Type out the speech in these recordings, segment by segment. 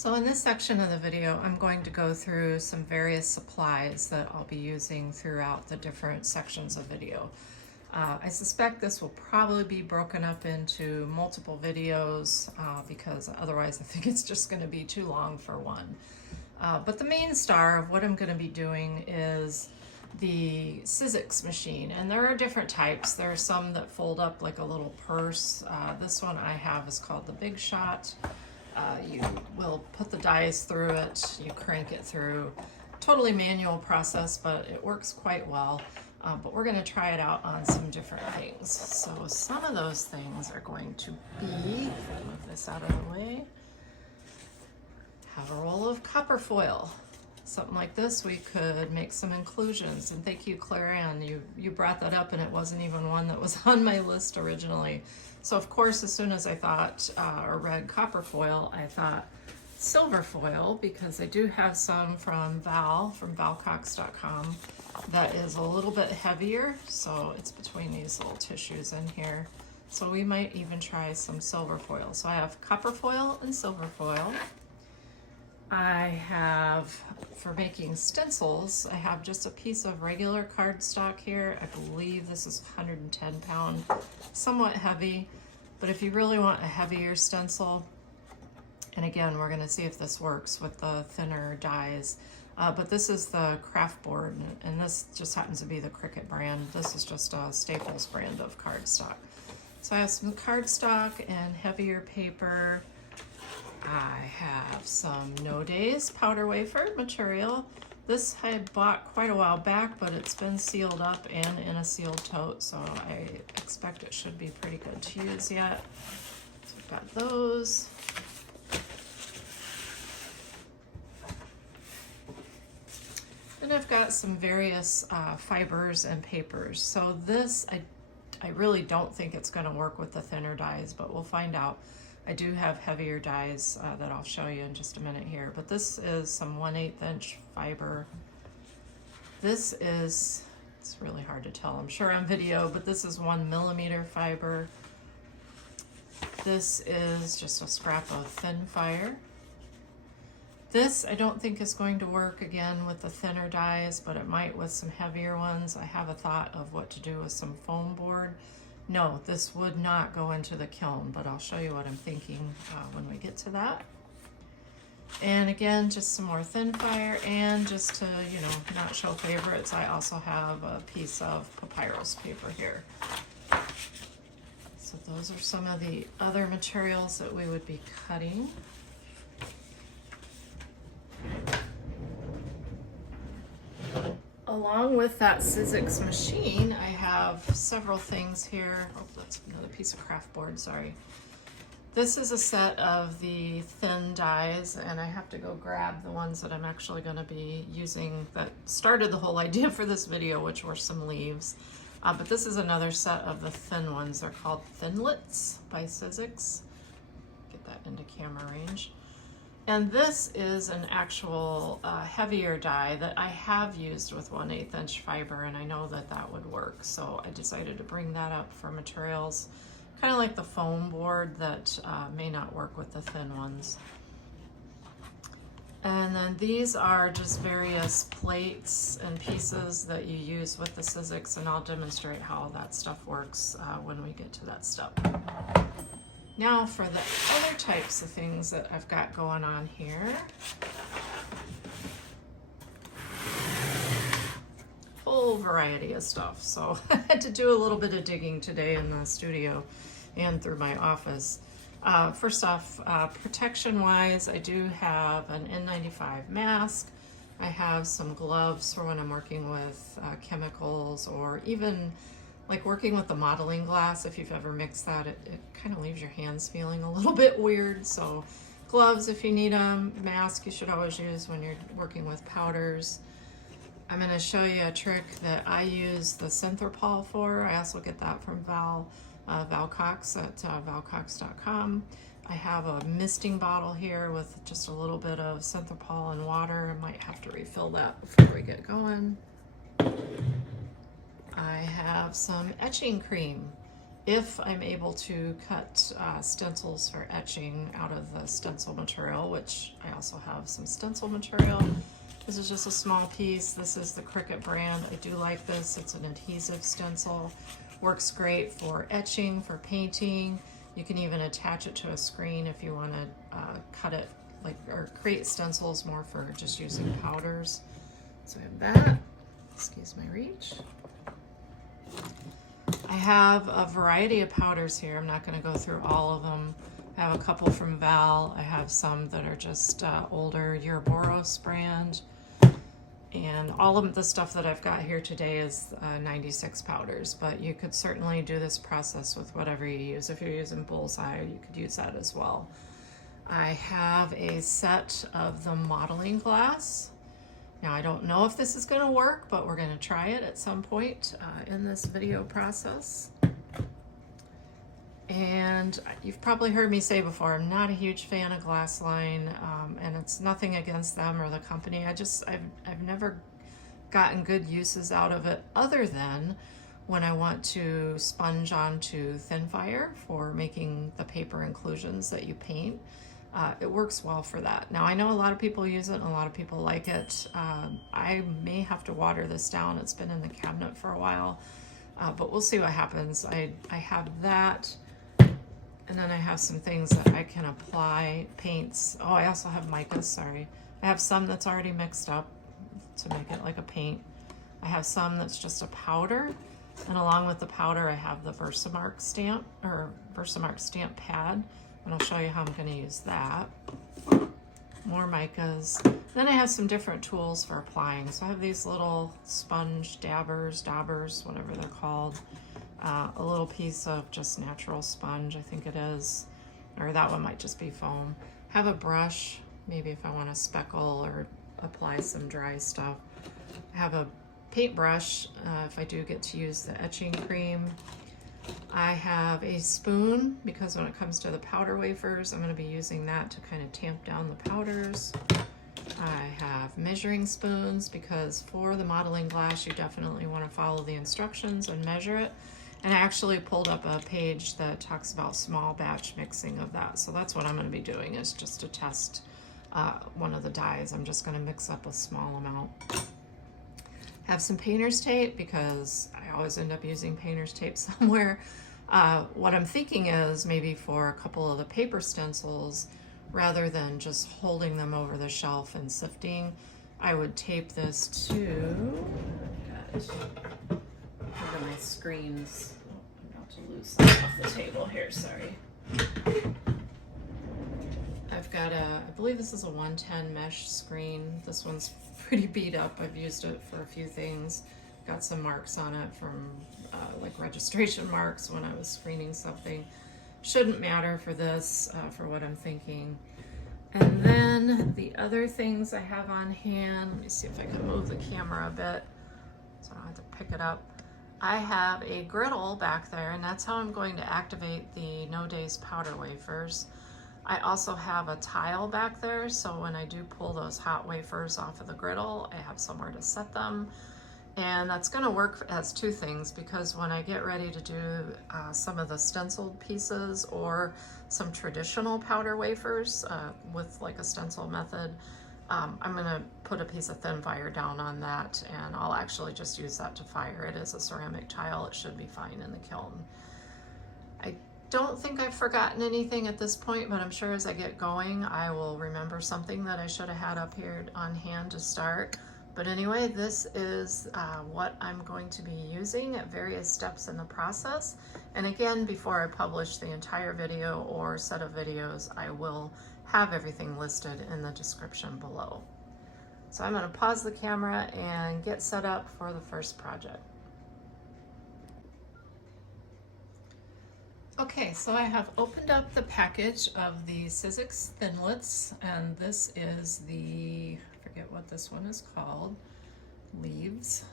So in this section of the video, I'm going to go through some various supplies that I'll be using throughout the different sections of video. I suspect this will probably be broken up into multiple videos because otherwise I think it's just going to be too long for one. But the main star of what I'm going to be doing is the Sizzix machine, and there are different types. There are some that fold up like a little purse. This one I have is called the Big Shot. You will put the dies through it, you crank it through. Totally manual process, but it works quite well. But we're going to try it out on some different things. So some of those things are going to be, if I move this out of the way, have a roll of copper foil. Something like this, we could make some inclusions. And thank you, Claire Ann, you brought that up, and it wasn't even one that was on my list originally. So of course, as soon as I thought or read copper foil, I thought silver foil, because I do have some from valcox.com that is a little bit heavier. So it's between these little tissues in here. So we might even try some silver foil. So I have copper foil and silver foil. I have, for making stencils, I have just a piece of regular cardstock here. I believe this is 110 pound, somewhat heavy, but if you really want a heavier stencil, and again, we're gonna see if this works with the thinner dies, but this is the craft board, and this just happens to be the Cricut brand. This is just a Staples brand of cardstock. So I have some cardstock and heavier paper. I have some No Days powder wafer material. This I bought quite a while back, but it's been sealed up and in a sealed tote, so I expect it should be pretty good to use yet. So I've got those. Then I've got some various fibers and papers. So this, I really don't think it's going to work with the thinner dies, but we'll find out. I do have heavier dies that I'll show you in just a minute here, but this is some 1/8 inch fiber. This is, it's really hard to tell, I'm sure on video, but this is 1mm fiber. This is just a scrap of thin fire. This I don't think is going to work again with the thinner dies, but it might with some heavier ones. I have a thought of what to do with some foam board. No, this would not go into the kiln, but I'll show you what I'm thinking when we get to that. And again, just some more thin fire, and just to, you know, not show favorites, I also have a piece of papyrus paper here. So those are some of the other materials that we would be cutting. Along with that Sizzix machine, I have several things here. Oh, that's another piece of craft board, sorry. This is a set of the thin dies, and I have to go grab the ones that I'm actually going to be using that started the whole idea for this video, which were some leaves. But this is another set of the thin ones. They're called Thinlits by Sizzix. Get that into camera range. And this is an actual heavier die that I have used with 1/8 inch fiber, and I know that that would work. So I decided to bring that up for materials, kind of like the foam board that may not work with the thin ones. And then these are just various plates and pieces that you use with the Sizzix, and I'll demonstrate how that stuff works when we get to that step. Now for the other types of things that I've got going on here. Full variety of stuff. So I had to do a little bit of digging today in the studio and through my office. First off, protection-wise, I do have an N95 mask. I have some gloves for when I'm working with chemicals, or even like working with the modeling glass. If you've ever mixed that, it kind of leaves your hands feeling a little bit weird. So gloves if you need them, mask you should always use when you're working with powders. I'm going to show you a trick that I use the Synthropol for. I also get that from Valcox at valcox.com. I have a misting bottle here with just a little bit of Synthropol and water. I might have to refill that before we get going. I have some etching cream, if I'm able to cut stencils for etching out of the stencil material, which I also have some stencil material. This is just a small piece. This is the Cricut brand. I do like this. It's an adhesive stencil. Works great for etching, for painting. You can even attach it to a screen if you want to cut it, like, or create stencils more for just using powders. So I have that. Excuse my reach. I have a variety of powders here. I'm not going to go through all of them. I have a couple from Val. I have some that are just older Ouroboros brand. And all of the stuff that I've got here today is 96 powders, but you could certainly do this process with whatever you use. If you're using Bullseye, you could use that as well. I have a set of the modeling glass. Now, I don't know if this is going to work, but we're going to try it at some point in this video process. And you've probably heard me say before, I'm not a huge fan of Glassline, and it's nothing against them or the company. I've never gotten good uses out of it other than when I want to sponge onto thin fire for making the paper inclusions that you paint. It works well for that. Now, I know a lot of people use it and a lot of people like it. I may have to water this down. It's been in the cabinet for a while, but we'll see what happens. I have that. And then I have some things that I can apply, paints. Oh, I also have micas, sorry. I have some that's already mixed up to make it like a paint. I have some that's just a powder. And along with the powder, I have the Versamark stamp, or Versamark stamp pad. And I'll show you how I'm gonna use that. More micas. Then I have some different tools for applying. So I have these little sponge dabbers, whatever they're called. A little piece of just natural sponge, I think it is, or that one might just be foam. Have a brush, maybe if I want to speckle or apply some dry stuff. I have a paintbrush if I do get to use the etching cream. I have a spoon because when it comes to the powder wafers, I'm going to be using that to kind of tamp down the powders. I have measuring spoons because for the modeling glass, you definitely want to follow the instructions and measure it. And I actually pulled up a page that talks about small batch mixing of that. So that's what I'm going to be doing, is just to test one of the dyes. I'm just going to mix up a small amount. Have some painter's tape because I always end up using painter's tape somewhere. What I'm thinking is maybe for a couple of the paper stencils, rather than just holding them over the shelf and sifting, I would tape this to, look at my screens. Oh, I'm about to lose some off the table here, sorry. I've got I believe this is a 110 mesh screen. This one's pretty beat up. I've used it for a few things. Got some marks on it from like registration marks when I was screening something. Shouldn't matter for this, for what I'm thinking. And then the other things I have on hand, let me see if I can move the camera a bit so I don't have to pick it up. I have a griddle back there, and that's how I'm going to activate the No Days powder wafers. I also have a tile back there, so when I do pull those hot wafers off of the griddle, I have somewhere to set them. And that's going to work as two things, because when I get ready to do some of the stenciled pieces or some traditional powder wafers with like a stencil method, I'm going to put a piece of thin fire down on that, and I'll actually just use that to fire. It is a ceramic tile. It should be fine in the kiln. I don't think I've forgotten anything at this point, but I'm sure as I get going, I will remember something that I should have had up here on hand to start. But anyway, this is what I'm going to be using at various steps in the process. And again, before I publish the entire video or set of videos, I will have everything listed in the description below. So I'm going to pause the camera and get set up for the first project. Okay, so I have opened up the package of the Sizzix Thinlits, and this is the, I forget what this one is called, Leaves.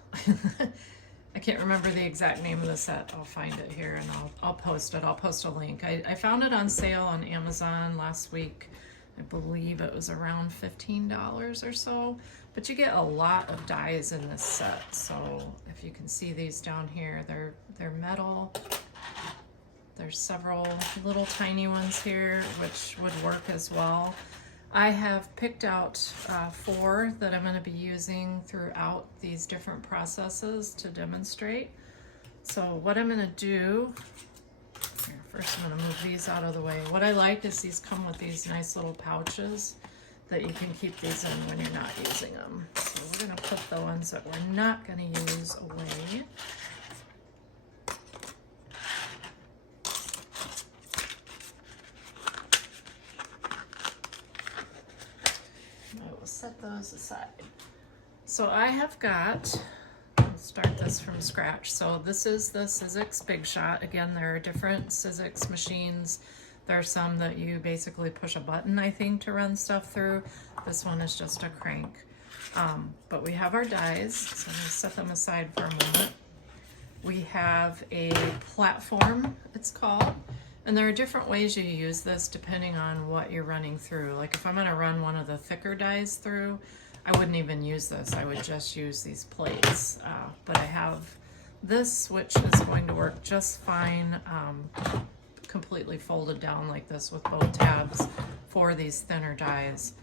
I can't remember the exact name of the set. I'll find it here and I'll post it. I'll post a link. I found it on sale on Amazon last week. I believe it was around $15 or so, but you get a lot of dies in this set. So if you can see these down here, they're metal. There's several little tiny ones here which would work as well. I have picked out 4 that I'm going to be using throughout these different processes to demonstrate. So what I'm going to do, here, first I'm going to move these out of the way. What I like is these come with these nice little pouches that you can keep these in when you're not using them. So we're going to put the ones that we're not going to use away. I will set those aside. So I have got, let's start this from scratch. So this is the Sizzix Big Shot. Again, there are different Sizzix machines. There are some that you basically push a button, I think, to run stuff through. This one is just a crank. But we have our dies, so I'm going to set them aside for a moment. We have a platform, it's called. And there are different ways you use this depending on what you're running through. Like if I'm going to run one of the thicker dies through, I wouldn't even use this. I would just use these plates. But I have this, which is going to work just fine, completely folded down like this with both tabs for these thinner dies.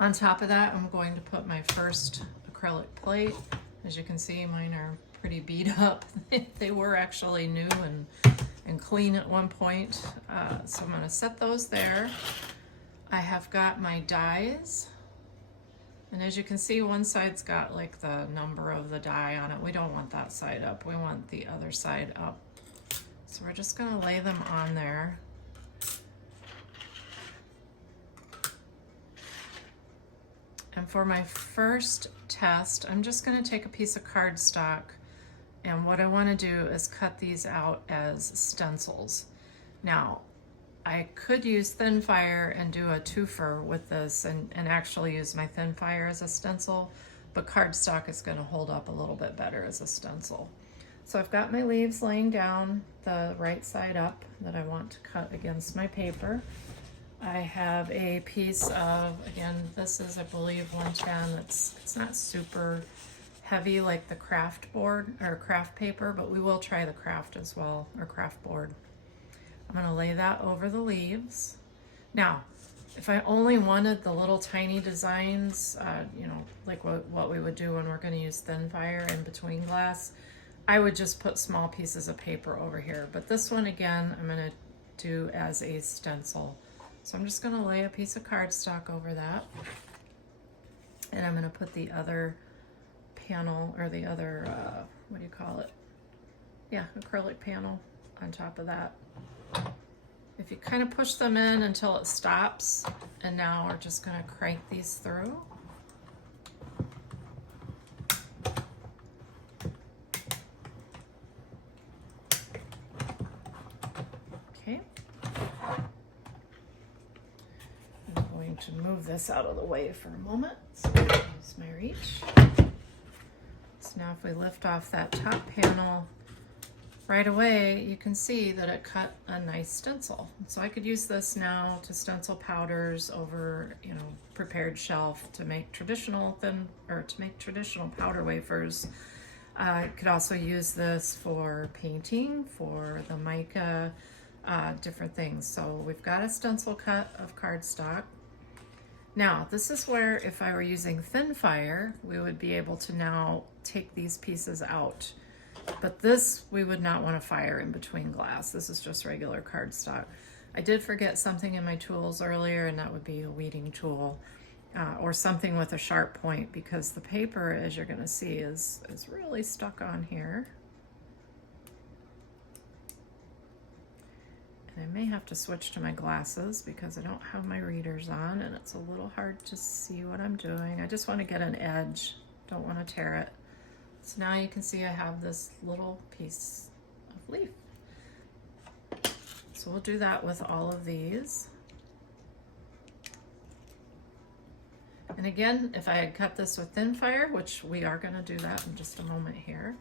On top of that, I'm going to put my first acrylic plate. As you can see, mine are pretty beat up. They were actually new and clean at one point. So I'm going to set those there. I have got my dies. And as you can see, one side's got like the number of the die on it. We don't want that side up. We want the other side up. So we're just going to lay them on there. And for my first test, I'm just going to take a piece of cardstock, and what I want to do is cut these out as stencils. Now, I could use thin fire and do a twofer with this and actually use my thin fire as a stencil, but cardstock is going to hold up a little bit better as a stencil. So I've got my leaves laying down the right side up that I want to cut against my paper. I have a piece of, again, this is, I believe, 110. It's not super heavy like the craft board or craft paper, but we will try the craft as well, or craft board. I'm going to lay that over the leaves. Now, if I only wanted the little tiny designs, you know, like what we would do when we're going to use thin fire in between glass, I would just put small pieces of paper over here. But this one, again, I'm going to do as a stencil. So I'm just going to lay a piece of cardstock over that. And I'm going to put the other panel, or the other, what do you call it? Yeah, acrylic panel on top of that. If you kind of push them in until it stops, and now we're just going to crank these through. Okay. I'm going to move this out of the way for a moment. So use my reach. So now if we lift off that top panel, right away you can see that it cut a nice stencil. So I could use this now to stencil powders over, you know, prepared shelf to make traditional traditional powder wafers. I could also use this for painting, for the mica, different things. So we've got a stencil cut of cardstock. Now, this is where if I were using thin fire, we would be able to now take these pieces out. But this, we would not want to fire in between glass. This is just regular cardstock. I did forget something in my tools earlier, and that would be a weeding tool or something with a sharp point, because the paper, as you're going to see, is really stuck on here. And I may have to switch to my glasses because I don't have my readers on, and it's a little hard to see what I'm doing. I just want to get an edge, don't want to tear it. So now you can see I have this little piece of leaf. So we'll do that with all of these. And again, if I had cut this with thin fire, which we are going to do that in just a moment here,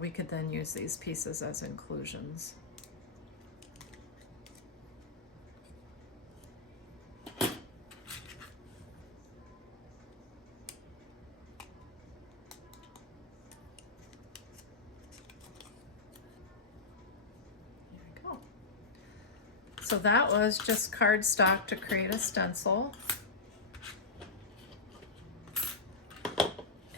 we could then use these pieces as inclusions. So that was just cardstock to create a stencil.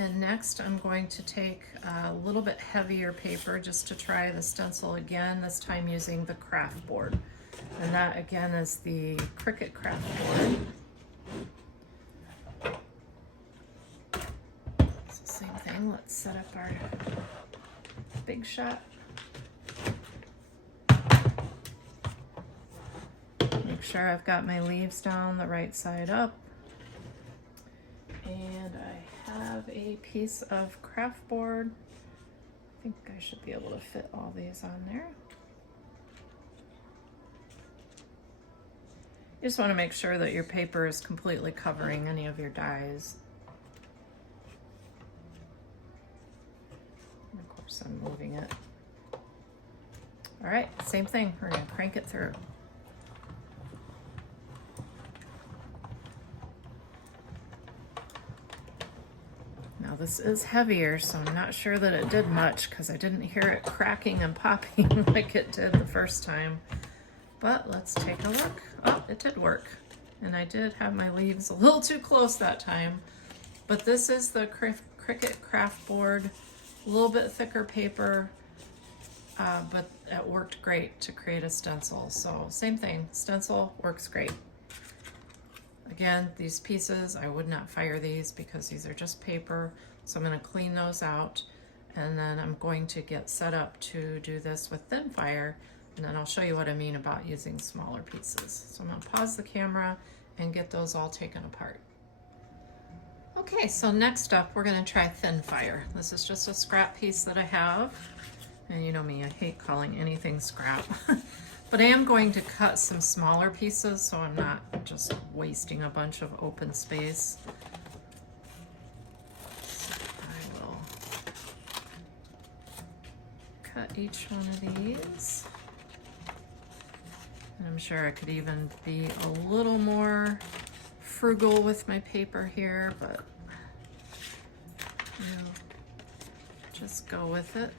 And next I'm going to take a little bit heavier paper just to try the stencil again, this time using the craft board. And that again is the Cricut craft board. So same thing, let's set up our big shot. Make sure I've got my leaves down the right side up. And I have a piece of craft board. I think I should be able to fit all these on there. You just want to make sure that your paper is completely covering any of your dies. And of course I'm moving it. All right, same thing, we're going to crank it through. Now this is heavier, so I'm not sure that it did much because I didn't hear it cracking and popping like it did the first time. But let's take a look. Oh, it did work. And I did have my leaves a little too close that time. But this is the Cricut craft board, a little bit thicker paper, but it worked great to create a stencil. So same thing, stencil works great. Again, these pieces, I would not fire these because these are just paper. So I'm going to clean those out, and then I'm going to get set up to do this with thin fire, and then I'll show you what I mean about using smaller pieces. So I'm going to pause the camera and get those all taken apart. Okay, so next up we're going to try thin fire. This is just a scrap piece that I have, and you know me, I hate calling anything scrap. But I am going to cut some smaller pieces so I'm not just wasting a bunch of open space. So I will cut each one of these. And I'm sure I could even be a little more frugal with my paper here, but you know, just go with it.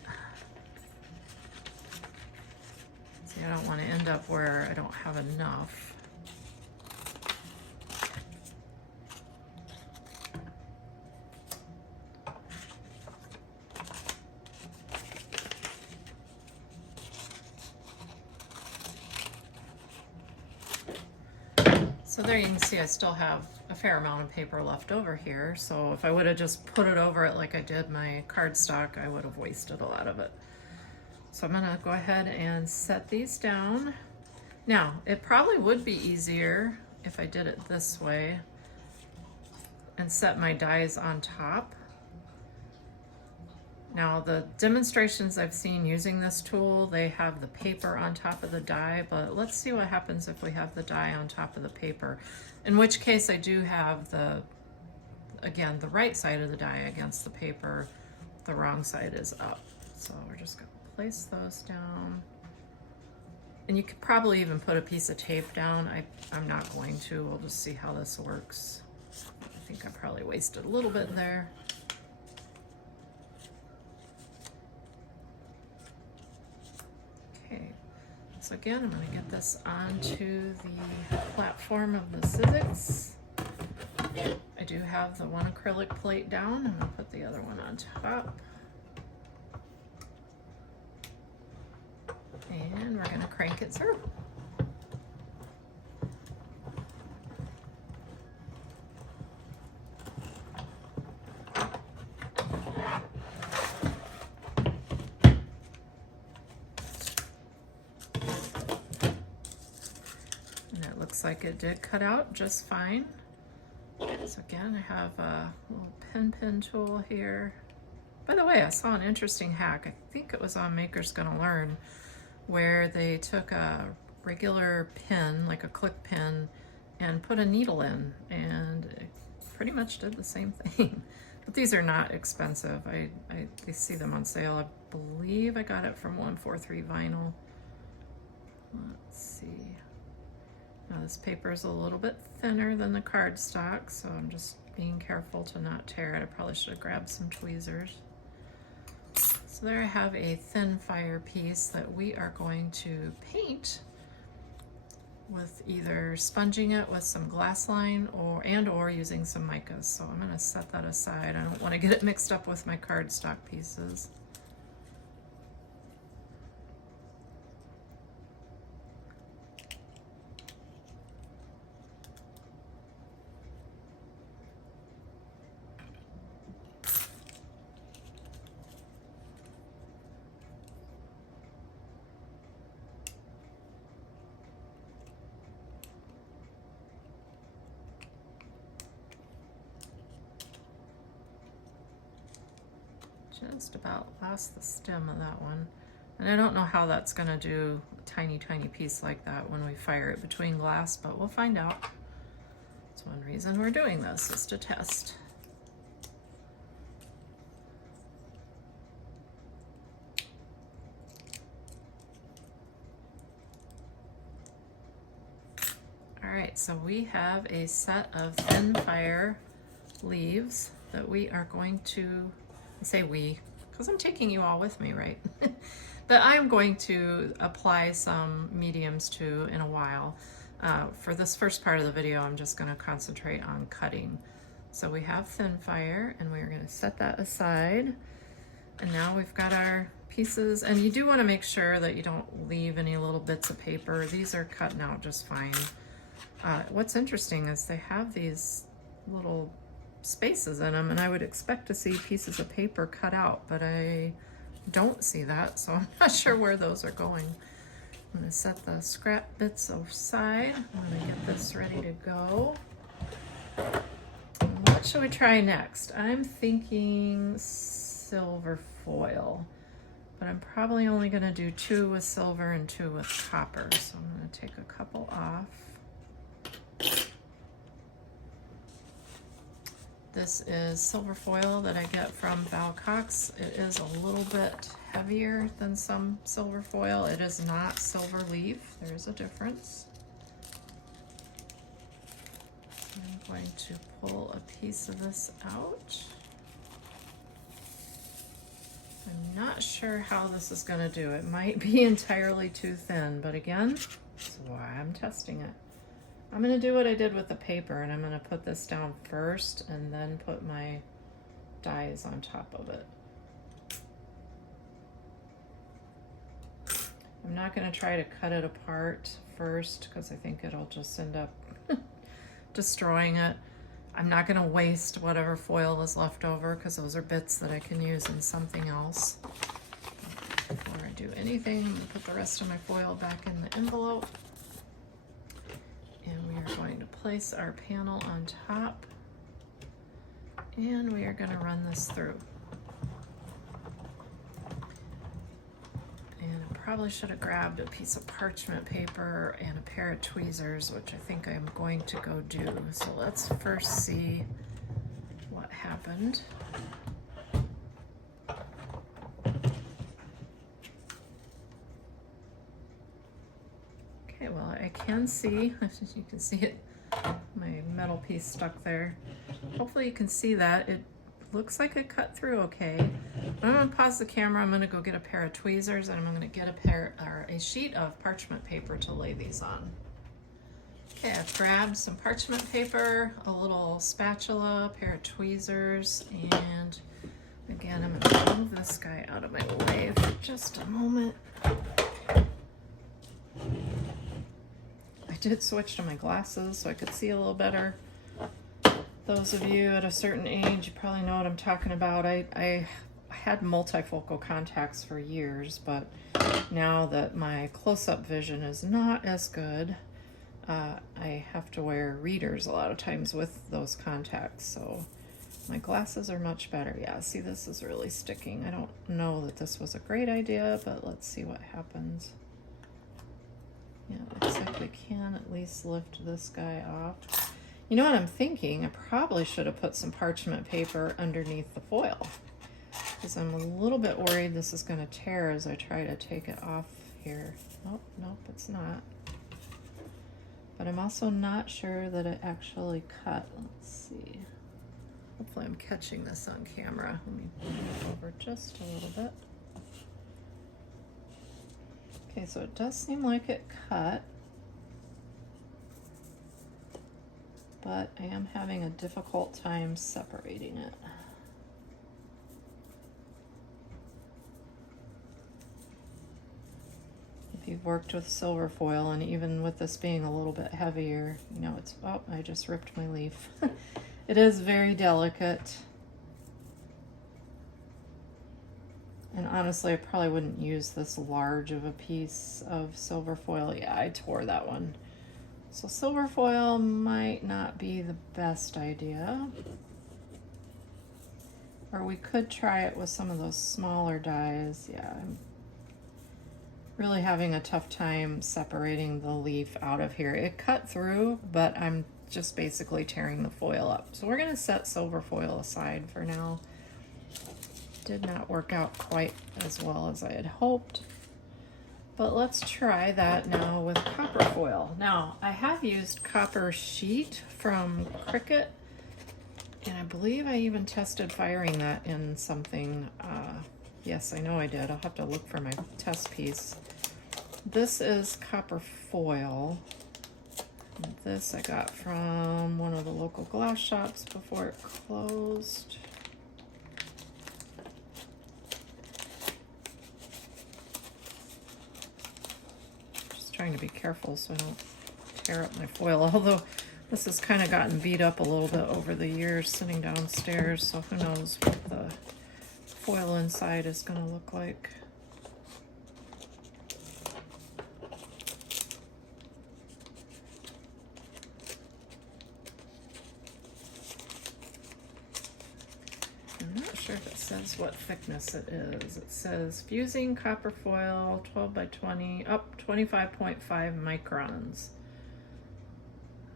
See, I don't want to end up where I don't have enough. So there you can see I still have a fair amount of paper left over here. So if I would have just put it over it like I did my cardstock, I would have wasted a lot of it. So I'm gonna go ahead and set these down. Now, it probably would be easier if I did it this way and set my dies on top. Now, the demonstrations I've seen using this tool, they have the paper on top of the die, but let's see what happens if we have the die on top of the paper. In which case I do have the, again, the right side of the die against the paper, the wrong side is up. So we're just gonna place those down. And you could probably even put a piece of tape down. I'm not going to. We'll just see how this works. I think I probably wasted a little bit there. Okay, so again, I'm going to get this onto the platform of the Sizzix. I do have the one acrylic plate down. I'm going to put the other one on top. And we're going to crank it through. And it looks like it did cut out just fine. So again, I have a little pin tool here. By the way, I saw an interesting hack. I think it was on Maker's Gonna Learn, where they took a regular pin, like a click pin, and put a needle in, and it pretty much did the same thing. But these are not expensive. I see them on sale. I believe I got it from 143 Vinyl. Let's see. Now this paper is a little bit thinner than the cardstock, so I'm just being careful to not tear it. I probably should have grabbed some tweezers. So there I have a thin fire piece that we are going to paint with either sponging it with some glass line or using some micas. So I'm going to set that aside. I don't want to get it mixed up with my cardstock pieces. Just about lost the stem of that one. And I don't know how that's gonna do a tiny, tiny piece like that when we fire it between glass, but we'll find out. That's one reason we're doing this, is to test. All right, so we have a set of thin fire leaves that we are going to, I say we, because I'm taking you all with me, right? That I'm going to apply some mediums to in a while. For this first part of the video, I'm just going to concentrate on cutting. So we have thin fire, and we're going to set that aside. And now we've got our pieces, and you do want to make sure that you don't leave any little bits of paper. These are cutting out just fine. What's interesting is they have these little spaces in them, and I would expect to see pieces of paper cut out, but I don't see that, so I'm not sure where those are going. I'm going to set the scrap bits aside. I'm going to get this ready to go. And what should we try next? I'm thinking silver foil, but I'm probably only going to do 2 with silver and 2 with copper, so I'm going to take a couple off. This is silver foil that I get from Val Cox. It is a little bit heavier than some silver foil. It is not silver leaf. There is a difference. I'm going to pull a piece of this out. I'm not sure how this is going to do. It might be entirely too thin, but again, that's why I'm testing it. I'm going to do what I did with the paper, and I'm going to put this down first and then put my dies on top of it. I'm not going to try to cut it apart first because I think it'll just end up destroying it. I'm not going to waste whatever foil is left over because those are bits that I can use in something else. Before I do anything, I'm going to put the rest of my foil back in the envelope. And we are going to place our panel on top, and we are going to run this through. And I probably should have grabbed a piece of parchment paper and a pair of tweezers, which I think I'm going to go do. So let's first see what happened. Okay, well, I can see, you can see it, my metal piece stuck there. Hopefully you can see that. It looks like it cut through okay. I'm going to pause the camera. I'm going to go get a pair of tweezers, and I'm going to get a sheet of parchment paper to lay these on. Okay, I've grabbed some parchment paper, a little spatula, a pair of tweezers, and again, I'm going to move this guy out of my way for just a moment. I did switch to my glasses so I could see a little better. Those of you at a certain age, you probably know what I'm talking about. I had multifocal contacts for years, but now that my close-up vision is not as good, I have to wear readers a lot of times with those contacts, so my glasses are much better. Yeah, see, this is really sticking. I don't know that this was a great idea, but let's see what happens. Yeah, it looks like we can at least lift this guy off. You know what I'm thinking? I probably should have put some parchment paper underneath the foil, because I'm a little bit worried this is going to tear as I try to take it off here. Nope, nope, it's not. But I'm also not sure that it actually cut. Let's see. Hopefully I'm catching this on camera. Let me move over just a little bit. Okay, so it does seem like it cut. but I am having a difficult time separating it. If you've worked with silver foil, and even with this being a little bit heavier, you know, it's, oh, I just ripped my leaf. It is very delicate. And honestly, I probably wouldn't use this large of a piece of silver foil. Yeah, I tore that one. So silver foil might not be the best idea. Or we could try it with some of those smaller dies. Yeah, I'm really having a tough time separating the leaf out of here. It cut through, but I'm just basically tearing the foil up. So we're gonna set silver foil aside for now. Did not work out quite as well as I had hoped. But let's try that now with copper foil. Now, I have used copper sheet from Cricut, and I believe I even tested firing that in something. Yes, I know I did. I'll have to look for my test piece. This is copper foil. And this I got from one of the local glass shops before it closed. Just trying to be careful so I don't tear up my foil, although this has kind of gotten beat up a little bit over the years sitting downstairs, so who knows what the foil inside is going to look like. I'm not sure if it says what thickness it is. It says fusing copper foil 12 by 20 up 25.5 microns.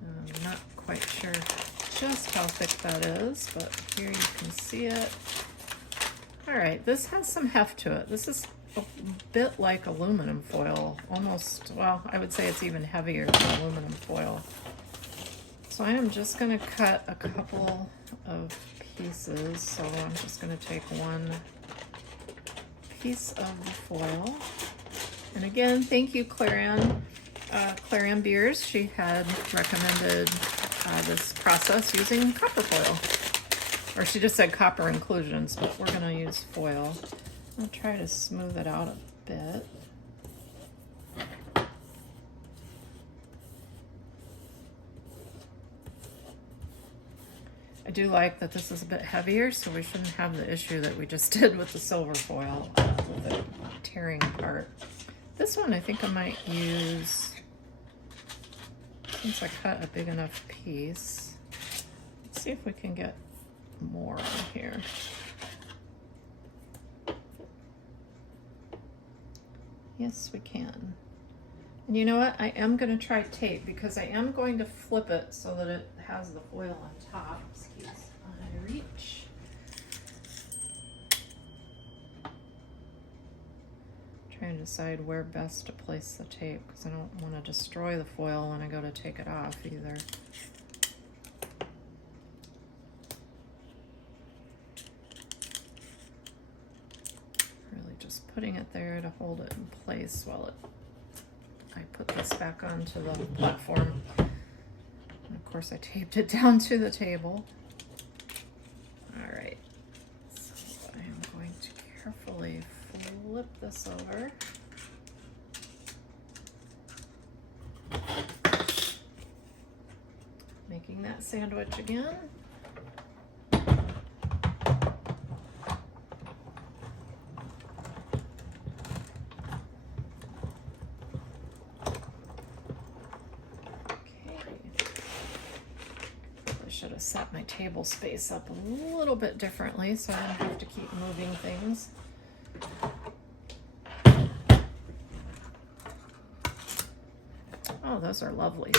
I'm not quite sure just how thick that is, but here you can see it. All right, this has some heft to it. This is a bit like aluminum foil, almost, well, I would say it's even heavier than aluminum foil. So I am just gonna cut a couple of pieces. So I'm just gonna take one piece of the foil. And again, thank you, Claire Ann Beers. She had recommended this process using copper foil. Or she just said copper inclusions, but we're gonna use foil. I'll try to smooth it out a bit. I do like that this is a bit heavier, so we shouldn't have the issue that we just did with the silver foil, with it tearing apart. This one I think I might use, since I cut a big enough piece. Let's see if we can get more on here. Yes, we can. And you know what? I am going to try tape because I am going to flip it so that it has the foil on top. Excuse my reach. Trying to decide where best to place the tape because I don't want to destroy the foil when I go to take it off either. Just putting it there to hold it in place while I put this back onto the platform. And of course I taped it down to the table. All right, so I am going to carefully flip this over. Making that sandwich again. Should have set my table space up a little bit differently so I don't have to keep moving things. Oh, those are lovely.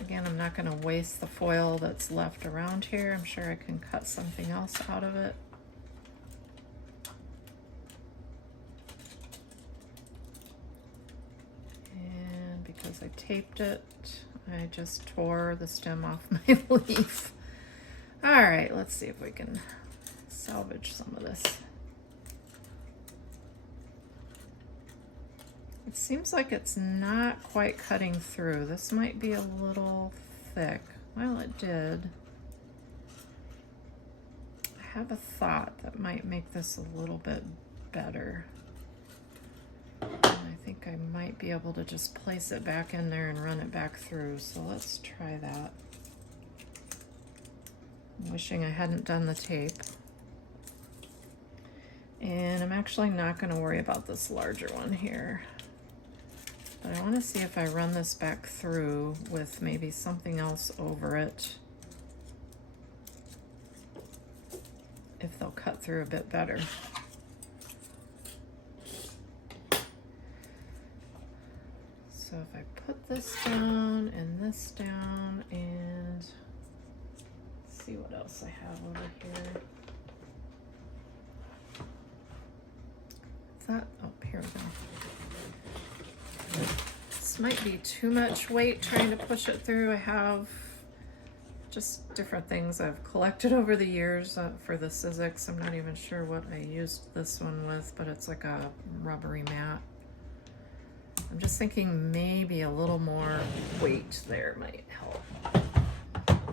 Again, I'm not going to waste the foil that's left around here. I'm sure I can cut something else out of it. And because I taped it, I just tore the stem off my leaf. All right, let's see if we can salvage some of this. It seems like it's not quite cutting through. This might be a little thick. Well, it did. I have a thought that might make this a little bit better. And I think I might be able to just place it back in there and run it back through. So let's try that. I'm wishing I hadn't done the tape. And I'm actually not going to worry about this larger one here. But I want to see if I run this back through with maybe something else over it, if they'll cut through a bit better. So if I put this down and this down, and let's see what else I have over here. Oh, here we go. This might be too much weight trying to push it through. I have just different things I've collected over the years for the Sizzix. I'm not even sure what I used this one with, but it's like a rubbery mat. I'm just thinking maybe a little more weight there might help,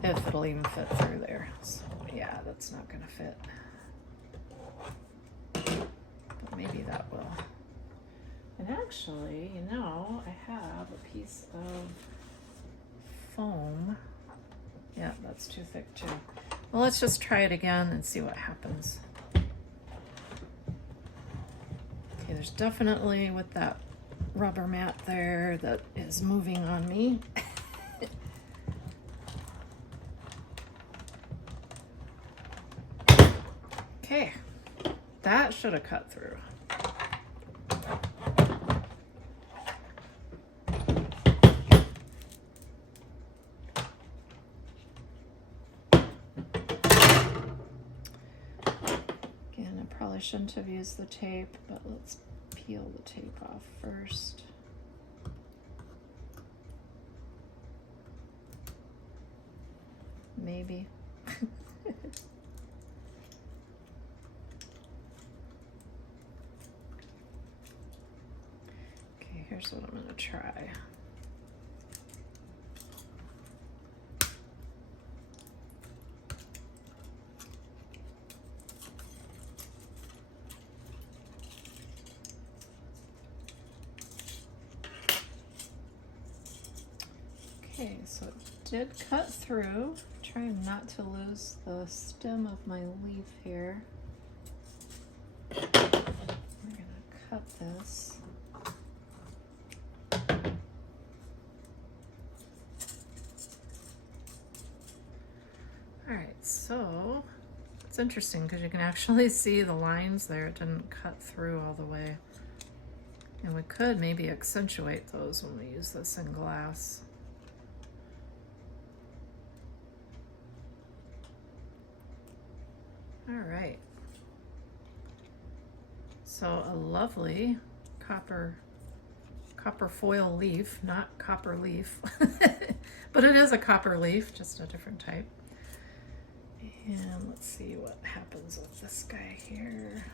if it'll even fit through there. So yeah, that's not gonna fit. But maybe that will. And actually, you know, I have a piece of foam. Yeah, that's too thick too. Well, let's just try it again and see what happens. Okay, there's definitely with that rubber mat there that is moving on me. Okay, that should have cut through. Again, I probably shouldn't have used the tape, but let's peel the tape off first. Maybe. Okay, here's what I'm going to try. Okay, so it did cut through. Trying not to lose the stem of my leaf here. We're gonna cut this. All right, so it's interesting because you can actually see the lines there. It didn't cut through all the way. And we could maybe accentuate those when we use this in glass. All right, so a lovely copper foil leaf, not copper leaf, but it is a copper leaf, just a different type. And let's see what happens with this guy here.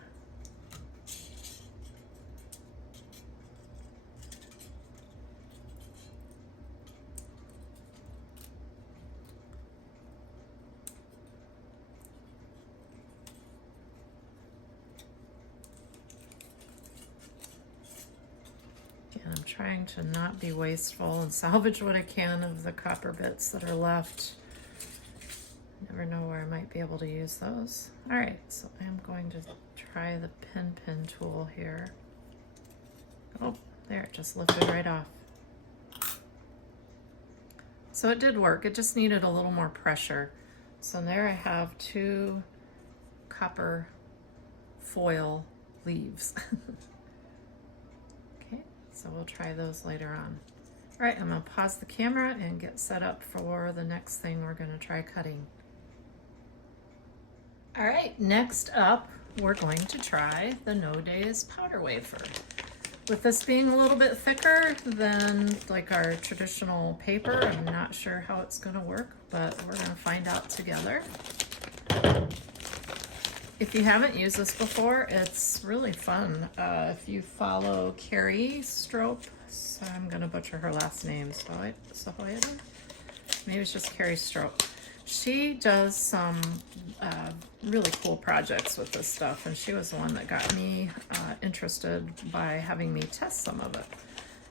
And I'm trying to not be wasteful and salvage what I can of the copper bits that are left. Never know where I might be able to use those. All right, so I'm going to try the pin tool here. Oh, there, it just lifted right off. So it did work, it just needed a little more pressure. So there I have two copper foil leaves. Okay, so we'll try those later on. All right, I'm gonna pause the camera and get set up for the next thing we're gonna try cutting. All right, next up, we're going to try the No Days powder wafer. With this being a little bit thicker than like our traditional paper, I'm not sure how it's gonna work, but we're gonna find out together. If you haven't used this before, it's really fun. If you follow Carrie Strope, so I'm gonna butcher her last name, Sahoyada? Maybe it's just Carrie Strope. She does some really cool projects with this stuff, and she was the one that got me interested by having me test some of it.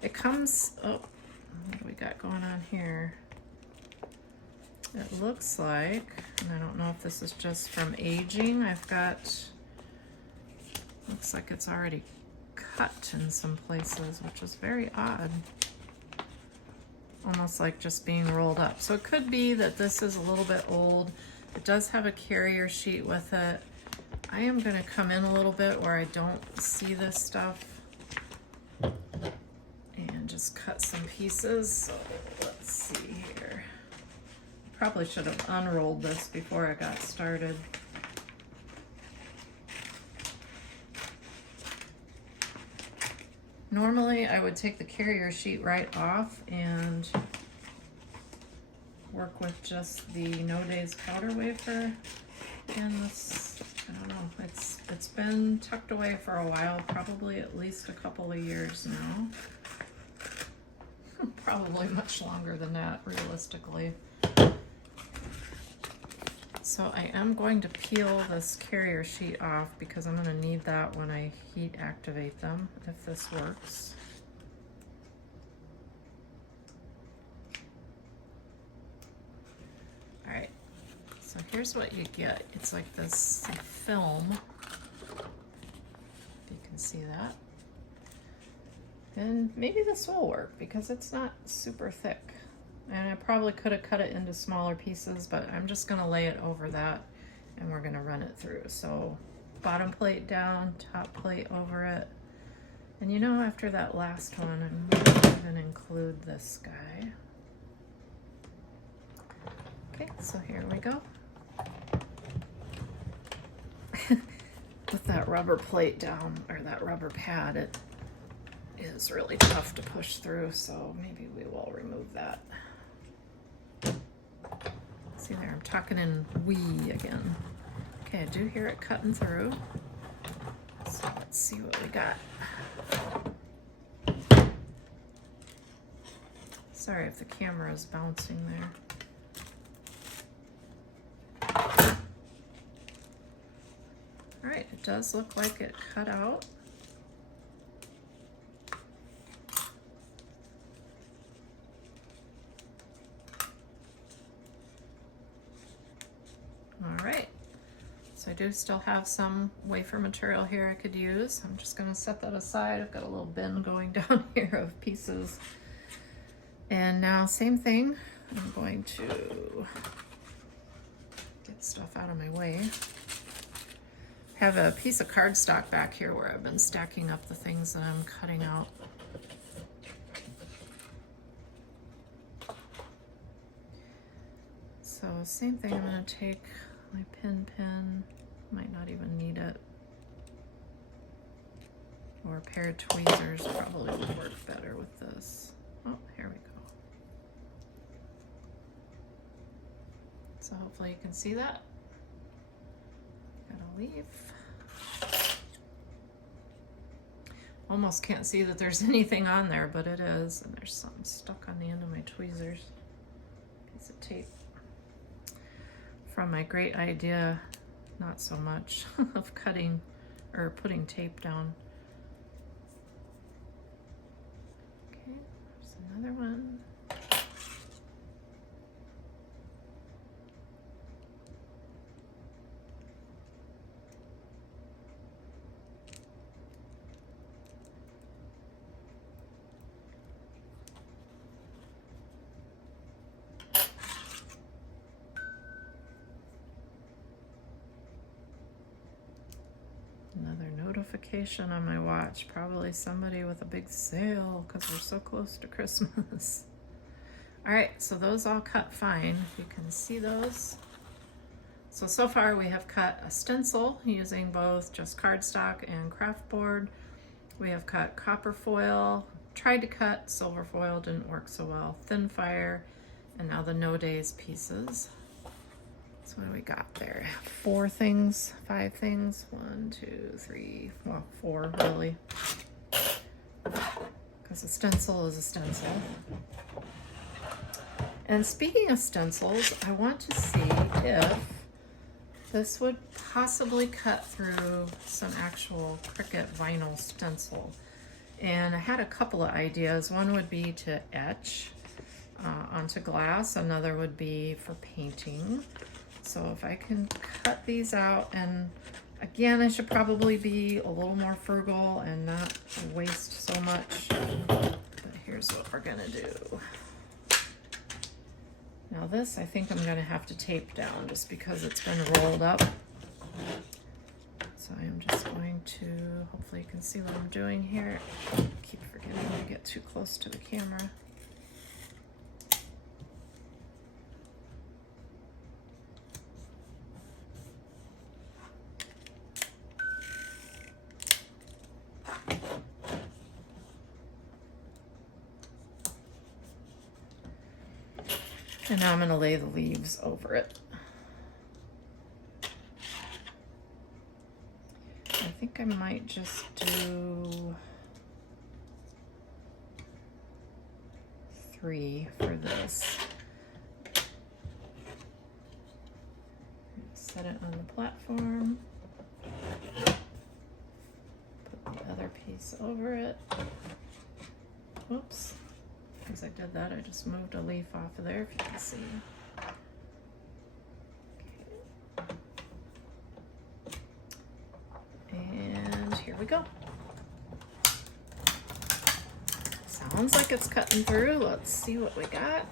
It comes, oh, what do we got going on here? It looks like, and I don't know if this is just from aging, I've got, looks like it's already cut in some places, which is very odd. Almost like just being rolled up. So it could be that this is a little bit old. It does have a carrier sheet with it. I am gonna come in a little bit where I don't see this stuff and just cut some pieces. So let's see here. Probably should have unrolled this before I got started. Normally I would take the carrier sheet right off and work with just the No Days powder wafer. And this, I don't know, it's been tucked away for a while, probably at least a couple of years now. Probably much longer than that, realistically. So I am going to peel this carrier sheet off because I'm going to need that when I heat activate them, if this works. All right, so here's what you get. It's like this film, if you can see that. And maybe this will work because it's not super thick. And I probably could have cut it into smaller pieces, but I'm just gonna lay it over that and we're gonna run it through. So bottom plate down, top plate over it. And you know, after that last one, I'm gonna even include this guy. Okay, so here we go. With that rubber plate down, or that rubber pad, it is really tough to push through, so maybe we will remove that. See there, I'm talking in we again. Okay, I do hear it cutting through. So let's see what we got. Sorry if the camera is bouncing there. All right, it does look like it cut out. All right, so I do still have some wafer material here I could use. I'm just gonna set that aside. I've got a little bin going down here of pieces. And now same thing, I'm going to get stuff out of my way. I have a piece of cardstock back here where I've been stacking up the things that I'm cutting out. So same thing, I'm gonna take my pin, might not even need it. Or a pair of tweezers probably would work better with this. Oh, here we go. So hopefully you can see that. Gotta leave. Almost can't see that there's anything on there, but it is. And there's something stuck on the end of my tweezers. Piece of tape. From my great idea, not so much, of cutting or putting tape down. Okay, there's another one. Another notification on my watch, probably somebody with a big sale because we're so close to Christmas. All right, so those all cut fine, if you can see those. So far we have cut a stencil using both just cardstock and craft board. We have cut copper foil, tried to cut silver foil, didn't work so well, thin fire, and now the No Days pieces. So what do we got there? 4 things, 5 things. 1, 2, 3, well, 4 really. Because a stencil is a stencil. And speaking of stencils, I want to see if this would possibly cut through some actual Cricut vinyl stencil. And I had a couple of ideas. One would be to etch onto glass. Another would be for painting. So if I can cut these out, and again, I should probably be a little more frugal and not waste so much. But here's what we're gonna do. Now this, I think I'm gonna have to tape down just because it's been rolled up. So I'm just going to, hopefully you can see what I'm doing here. Keep forgetting to get too close to the camera. And now I'm going to lay the leaves over it. I think I might just do 3 for this. Set it on the platform. Put the other piece over it. Whoops. As I did that, I just moved a leaf off of there, if you can see. Okay. And here we go. Sounds like it's cutting through. Let's see what we got.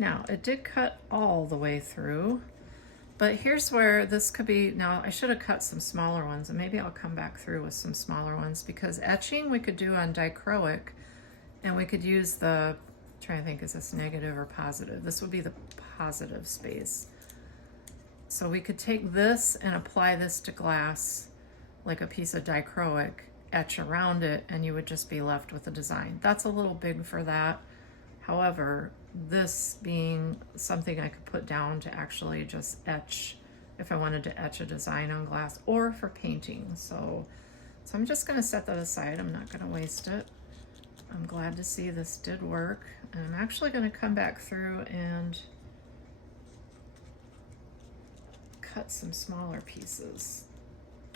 Now, it did cut all the way through, but here's where this could be. Now, I should have cut some smaller ones, and maybe I'll come back through with some smaller ones, because etching we could do on dichroic, and we could use the, I'm trying to think, is this negative or positive? This would be the positive space. So we could take this and apply this to glass, like a piece of dichroic, etch around it, and you would just be left with a design. That's a little big for that. However, this being something I could put down to actually just etch if I wanted to etch a design on glass, or for painting. So I'm just going to set that aside. I'm not going to waste it. I'm glad to see this did work. And I'm actually going to come back through and cut some smaller pieces.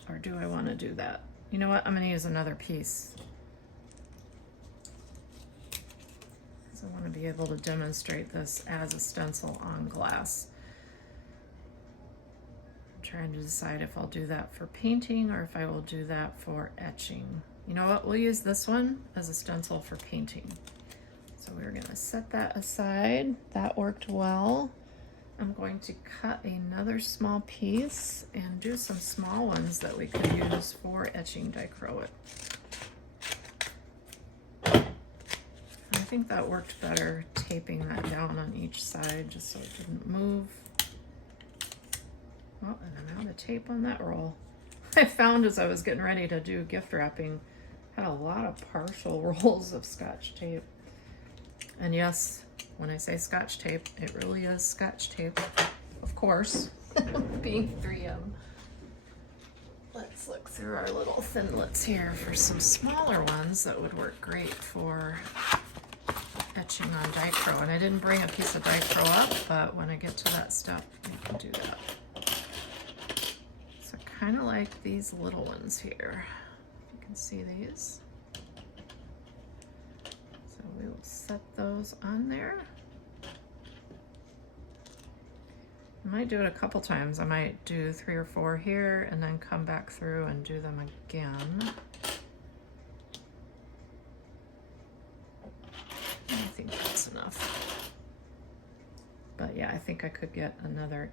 Or do I want to do that? You know what? I'm going to use another piece. I want to be able to demonstrate this as a stencil on glass. I'm trying to decide if I'll do that for painting or if I will do that for etching. You know what? We'll use this one as a stencil for painting. So we're going to set that aside. That worked well. I'm going to cut another small piece and do some small ones that we could use for etching dichroic. I think that worked better, taping that down on each side just so it didn't move. Oh, and I'm out of tape on that roll. I found as I was getting ready to do gift wrapping, had a lot of partial rolls of Scotch tape. And yes, when I say Scotch tape, it really is Scotch tape, of course, being 3M. Let's look through our little Thinlits here for some smaller ones that would work great for etching on dichro. And I didn't bring a piece of dichro up, but when I get to that step, you can do that. So kind of like these little ones here. You can see these. So we will set those on there. I might do it a couple times. I might do 3 or 4 here and then come back through and do them again. I think that's enough. But yeah, I think I could get another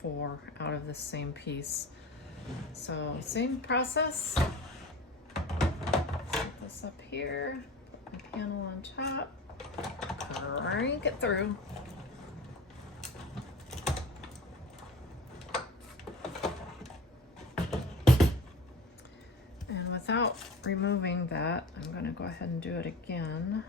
4 out of this same piece. So same process. Set this up here, put my panel on top, crank it through. without removing that, I'm going to go ahead and do it again.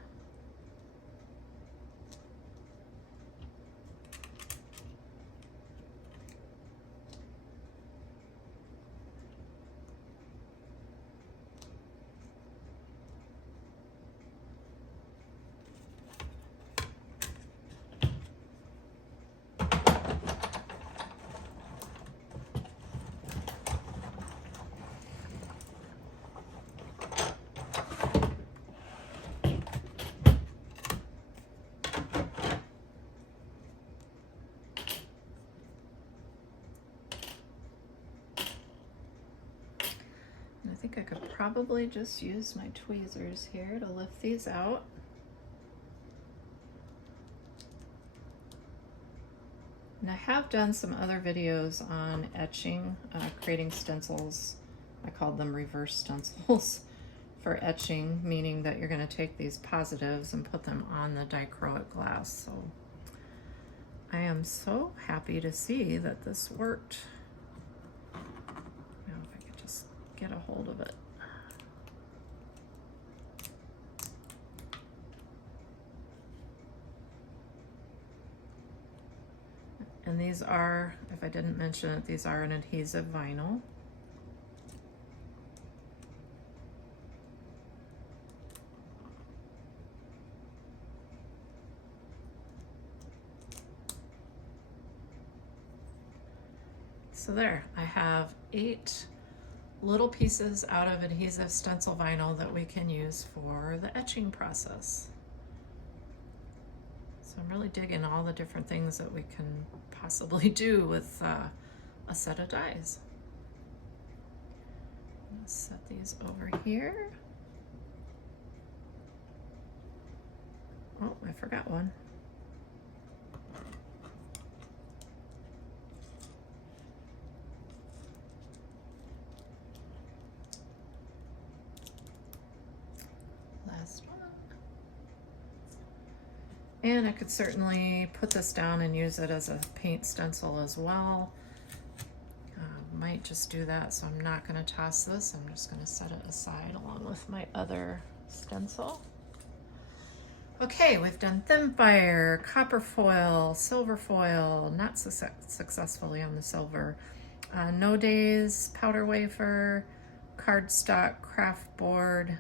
I think I could probably just use my tweezers here to lift these out. And I have done some other videos on etching, creating stencils. I called them reverse stencils for etching, meaning that you're going to take these positives and put them on the dichroic glass. So I am so happy to see that this worked. Now if I could just get a hold of it. And these are, if I didn't mention it, these are an adhesive vinyl. So there, I have 8 little pieces out of adhesive stencil vinyl that we can use for the etching process. So I'm really digging all the different things that we can possibly do with a set of dies. Let's set these over here. Oh, I forgot one. Last one. And I could certainly put this down and use it as a paint stencil as well. Might just do that, so I'm not going to toss this. I'm just going to set it aside along with my other stencil. Okay, we've done thin fire, copper foil, silver foil, not successfully on the silver. No days, powder wafer, cardstock, craft board,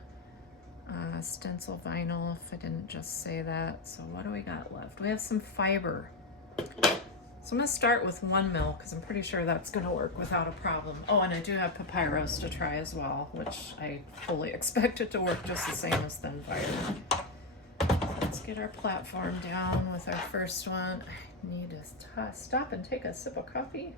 stencil vinyl, if I didn't just say that. So what do we got left? We have some fiber. So I'm going to start with 1 mil because I'm pretty sure that's going to work without a problem. Oh, and I do have papyrus to try as well, which I fully expect it to work just the same as thin fire. So let's get our platform down with our first one. I need to stop and take a sip of coffee.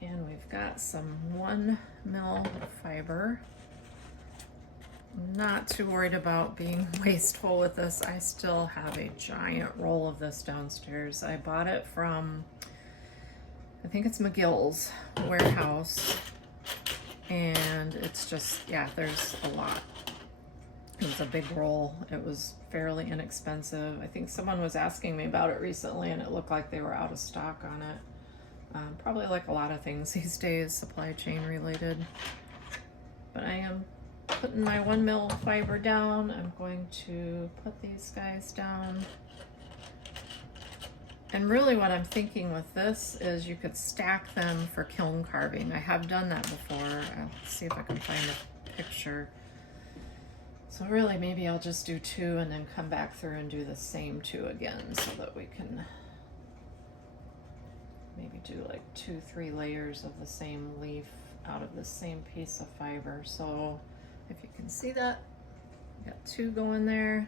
And we've got some 1 mil fiber. I'm not too worried about being wasteful with this. I still have a giant roll of this downstairs. I bought it from, I think it's McGill's warehouse. And it's just, yeah, there's a lot. It was a big roll. It was fairly inexpensive. I think someone was asking me about it recently and it looked like they were out of stock on it. Probably like a lot of things these days, supply chain related. But I am putting my 1 mil fiber down. I'm going to put these guys down. And really what I'm thinking with this is you could stack them for kiln carving. I have done that before. I'll see if I can find a picture. So really maybe I'll just do 2 and then come back through and do the same 2 again so that we can maybe do like 2-3 layers of the same leaf out of the same piece of fiber. So if you can see that, I got 2 going there.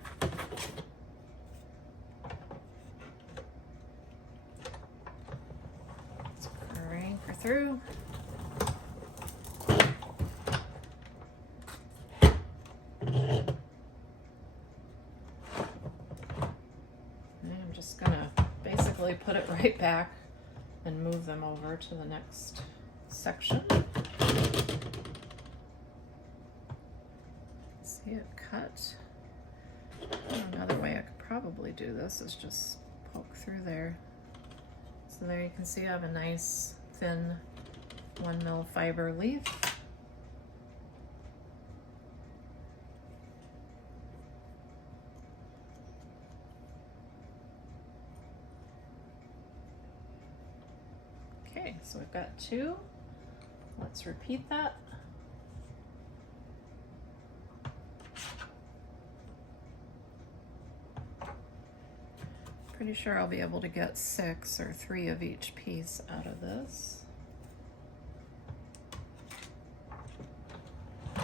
Let's anchor through. And I'm just gonna basically put it right back and move them over to the next section. See it cut. Another way I could probably do this is just poke through there. It's So there you can see I have a nice thin 1 mil fiber leaf. Okay, so we've got 2. Let's repeat that. Pretty sure I'll be able to get 6 or 3 of each piece out of this. I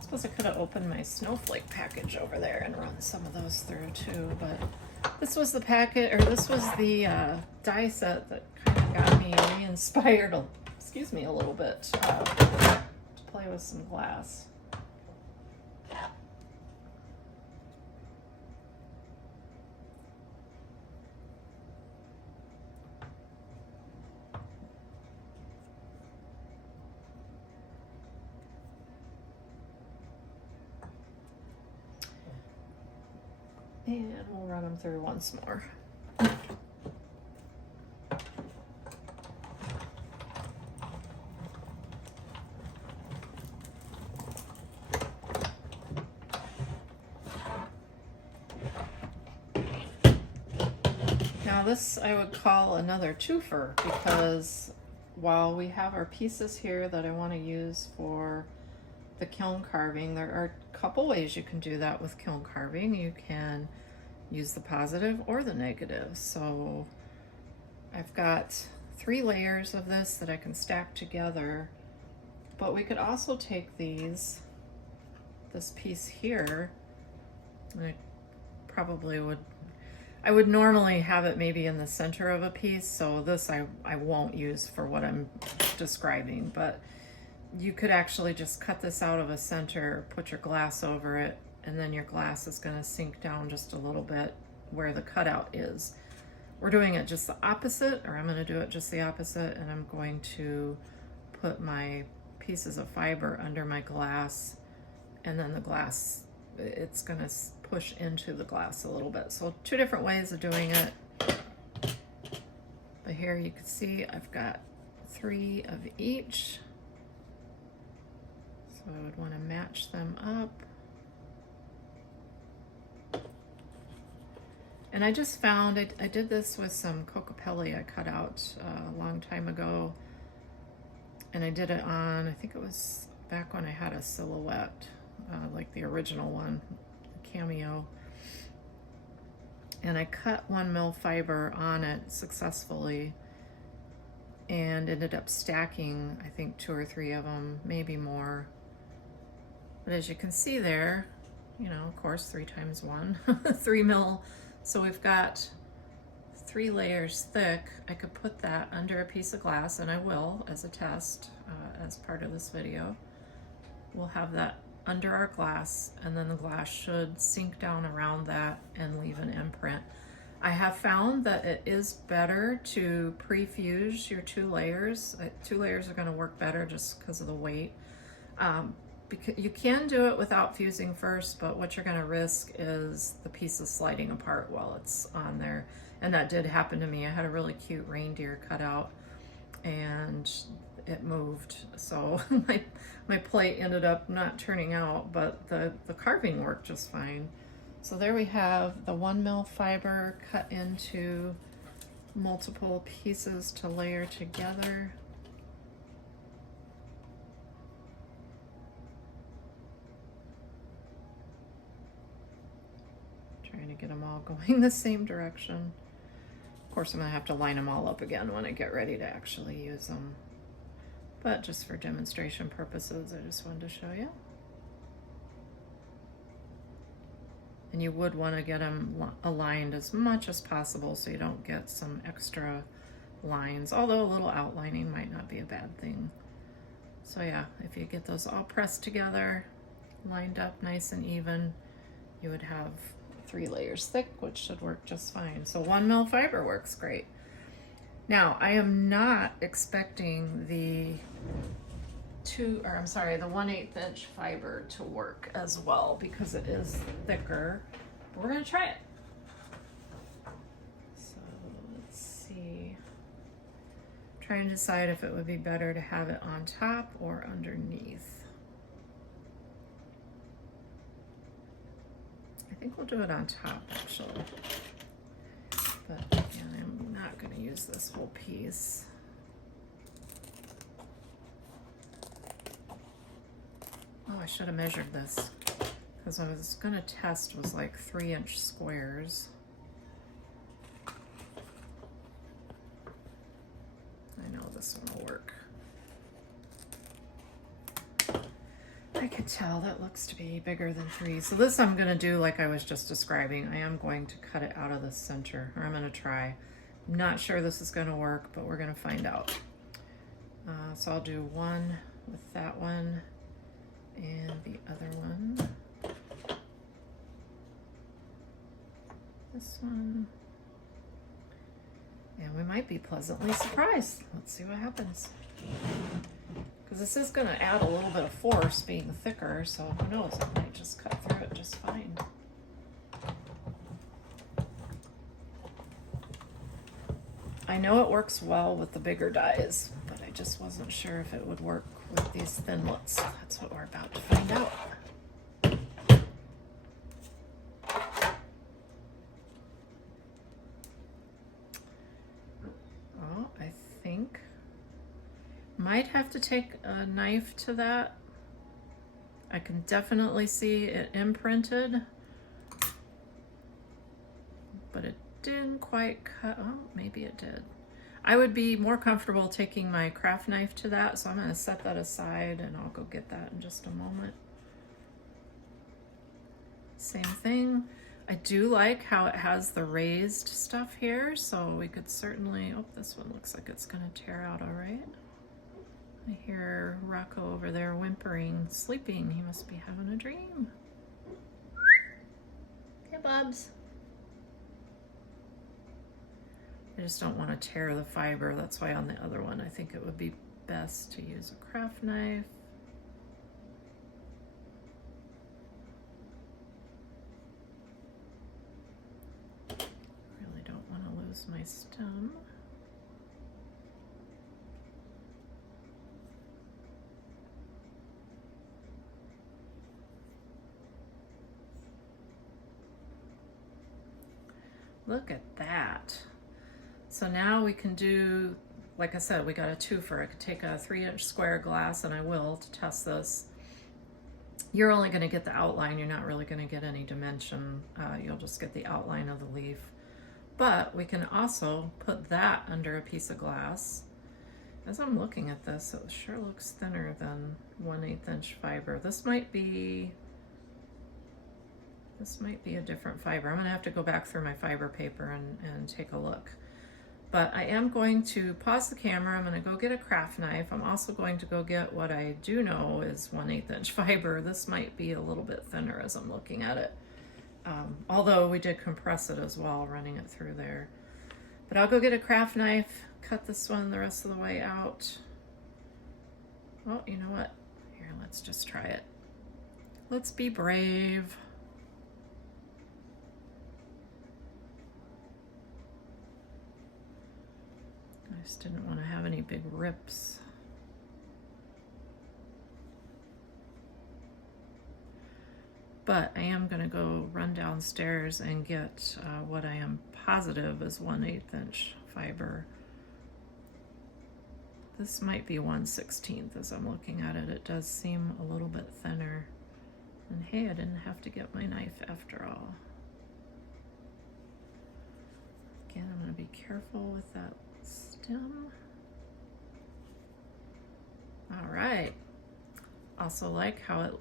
suppose I could have opened my snowflake package over there and run some of those through too, but this was the packet, or this was the die set that kind of got me re-inspired, excuse me, a little bit to play with some glass. And we'll run them through once more. Now this I would call another twofer, because while we have our pieces here that I want to use for the kiln carving, there are a couple ways you can do that with kiln carving. You can use the positive or the negative. So I've got 3 layers of this that I can stack together, but we could also take this piece here, and I would normally have it maybe in the center of a piece, so this I won't use for what I'm describing, but you could actually just cut this out of a center, put your glass over it, and then your glass is going to sink down just a little bit where the cutout is. We're doing it just the opposite, or I'm going to do it just the opposite, and I'm going to put my pieces of fiber under my glass, and then the glass, it's going to push into the glass a little bit. So 2 different ways of doing it. But here you can see I've got 3 of each. So I would want to match them up. And I just found, I did this with some Cocopelli I cut out a long time ago. And I did it on, I think it was back when I had a silhouette, like the original one, Cameo. And I cut 1 mil fiber on it successfully and ended up stacking, I think 2 or 3 of them, maybe more. But as you can see there, you know, of course, 3 times 1, 3 mil. So we've got 3 layers thick. I could put that under a piece of glass, and I will as a test, as part of this video. We'll have that under our glass, and then the glass should sink down around that and leave an imprint. I have found that it is better to pre-fuse your 2 layers. 2 layers are going to work better just because of the weight. Because you can do it without fusing first, but what you're going to risk is the pieces sliding apart while it's on there. And that did happen to me. I had a really cute reindeer cut out and it moved. So my plate ended up not turning out, but the carving worked just fine. So there we have the 1 mil fiber cut into multiple pieces to layer together. Trying to get them all going the same direction. Of course, I'm going to have to line them all up again when I get ready to actually use them. But just for demonstration purposes, I just wanted to show you. And you would want to get them aligned as much as possible so you don't get some extra lines, although a little outlining might not be a bad thing. So yeah, if you get those all pressed together, lined up nice and even, you would have 3 layers thick, which should work just fine. So 1 mil fiber works great. Now, I am not expecting the 1/8 inch fiber to work as well because it is thicker, but we're gonna try it. So let's Trying to decide if it would be better to have it on top or underneath. I think we'll do it on top actually. But again, I'm not going to use this whole piece. Oh, I should have measured this because I was going to test was like 3-inch squares. I know this one will work. I could tell that looks to be bigger than 3. So this I'm going to do like I was just describing. I am going to cut it out of the center, or I'm going to try. I'm not sure this is going to work, but we're going to find out. So I'll do one with that one and the other one. This one. And we might be pleasantly surprised. Let's see what happens. Because this is going to add a little bit of force being thicker, so who knows, it might just cut through it just fine. I know it works well with the bigger dies, but I just wasn't sure if it would work with these Thinlits. That's what we're about to find out. Oh, I think might have to take a knife to that. I can definitely see it imprinted, but it didn't quite cut. Oh, maybe it did. I would be more comfortable taking my craft knife to that, so I'm going to set that aside and I'll go get that in just a moment. Same thing. I do like how it has the raised stuff here, so we could certainly, oh, this one looks like it's going to tear out all right. I hear Rocco over there whimpering, sleeping. He must be having a dream. Hey, Bubs. I just don't want to tear the fiber. That's why on the other one, I think it would be best to use a craft knife. Really don't want to lose my stem. Look at that. So now we can do, like I said, we got a twofer. I could take a 3-inch square glass, and I will to test this. You're only going to get the outline. You're not really going to get any dimension. You'll just get the outline of the leaf. But we can also put that under a piece of glass. As I'm looking at this, it sure looks thinner than 1/8 inch fiber. This might be a different fiber. I'm going to have to go back through my fiber paper and take a look. But I am going to pause the camera. I'm going to go get a craft knife. I'm also going to go get what I do know is 1/8 inch fiber. This might be a little bit thinner as I'm looking at it. Although we did compress it as well, running it through there. But I'll go get a craft knife, cut this one the rest of the way out. Well, you know what? Here, let's just try it. Let's be brave. I just didn't want to have any big rips. But I am going to go run downstairs and get what I am positive is 1/8 inch fiber. This might be 1/16 as I'm looking at it. It does seem a little bit thinner. And hey, I didn't have to get my knife after all. Again, I'm going to be careful with that stem. All right. Also like how it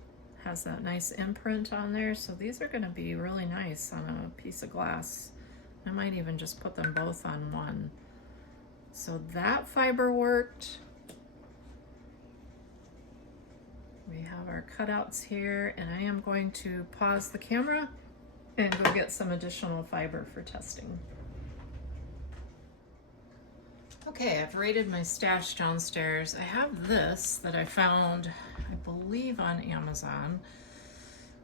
has that nice imprint on there. So these are going to be really nice on a piece of glass. I might even just put them both on one. So that fiber worked. We have our cutouts here, and I am going to pause the camera and go get some additional fiber for testing. Okay, I've raided my stash downstairs. I have this that I found, I believe, on Amazon.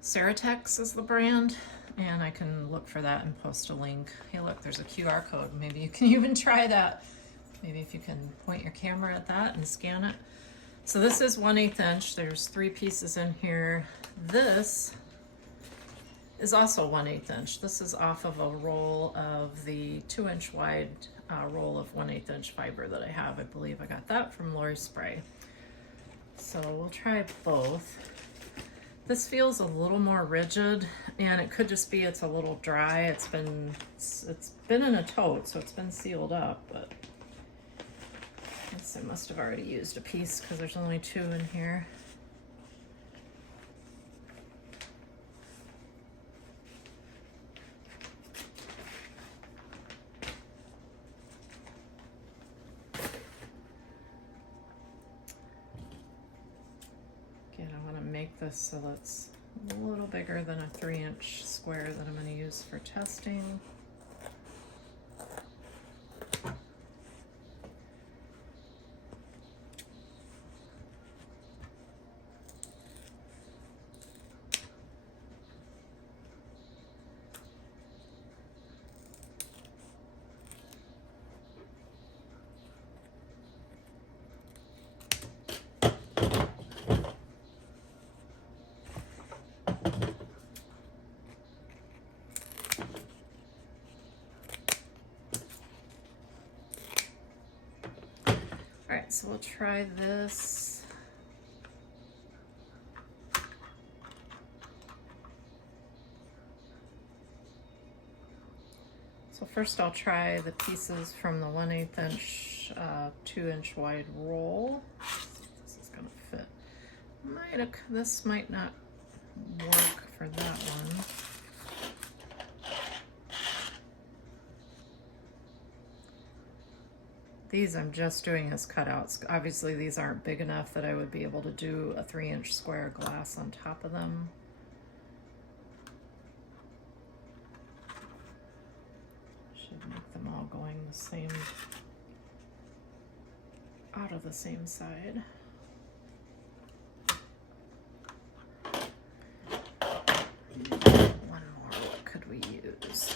CeraTex is the brand, and I can look for that and post a link. Hey, look, there's a QR code. Maybe you can even try that. Maybe if you can point your camera at that and scan it. So this is 1/8 inch. There's 3 pieces in here. This is also 1/8 inch. This is off of a roll of the 2-inch wide roll of 1/8 inch fiber that I have. I believe I got that from Lori Spray. So we'll try both. This feels a little more rigid, and it could just be it's a little dry. It's been in a tote, so it's been sealed up, but I guess I must have already used a piece because there's only 2 in here. Make this so it's a little bigger than a 3-inch square that I'm going to use for testing. So we'll try this. So first I'll try the pieces from the 1/8 inch, 2-inch wide roll. See if this is gonna fit. This might not work for that one. These I'm just doing as cutouts. Obviously these aren't big enough that I would be able to do a 3-inch square glass on top of them. Should make them all going the same, out of the same side. One more, what could we use?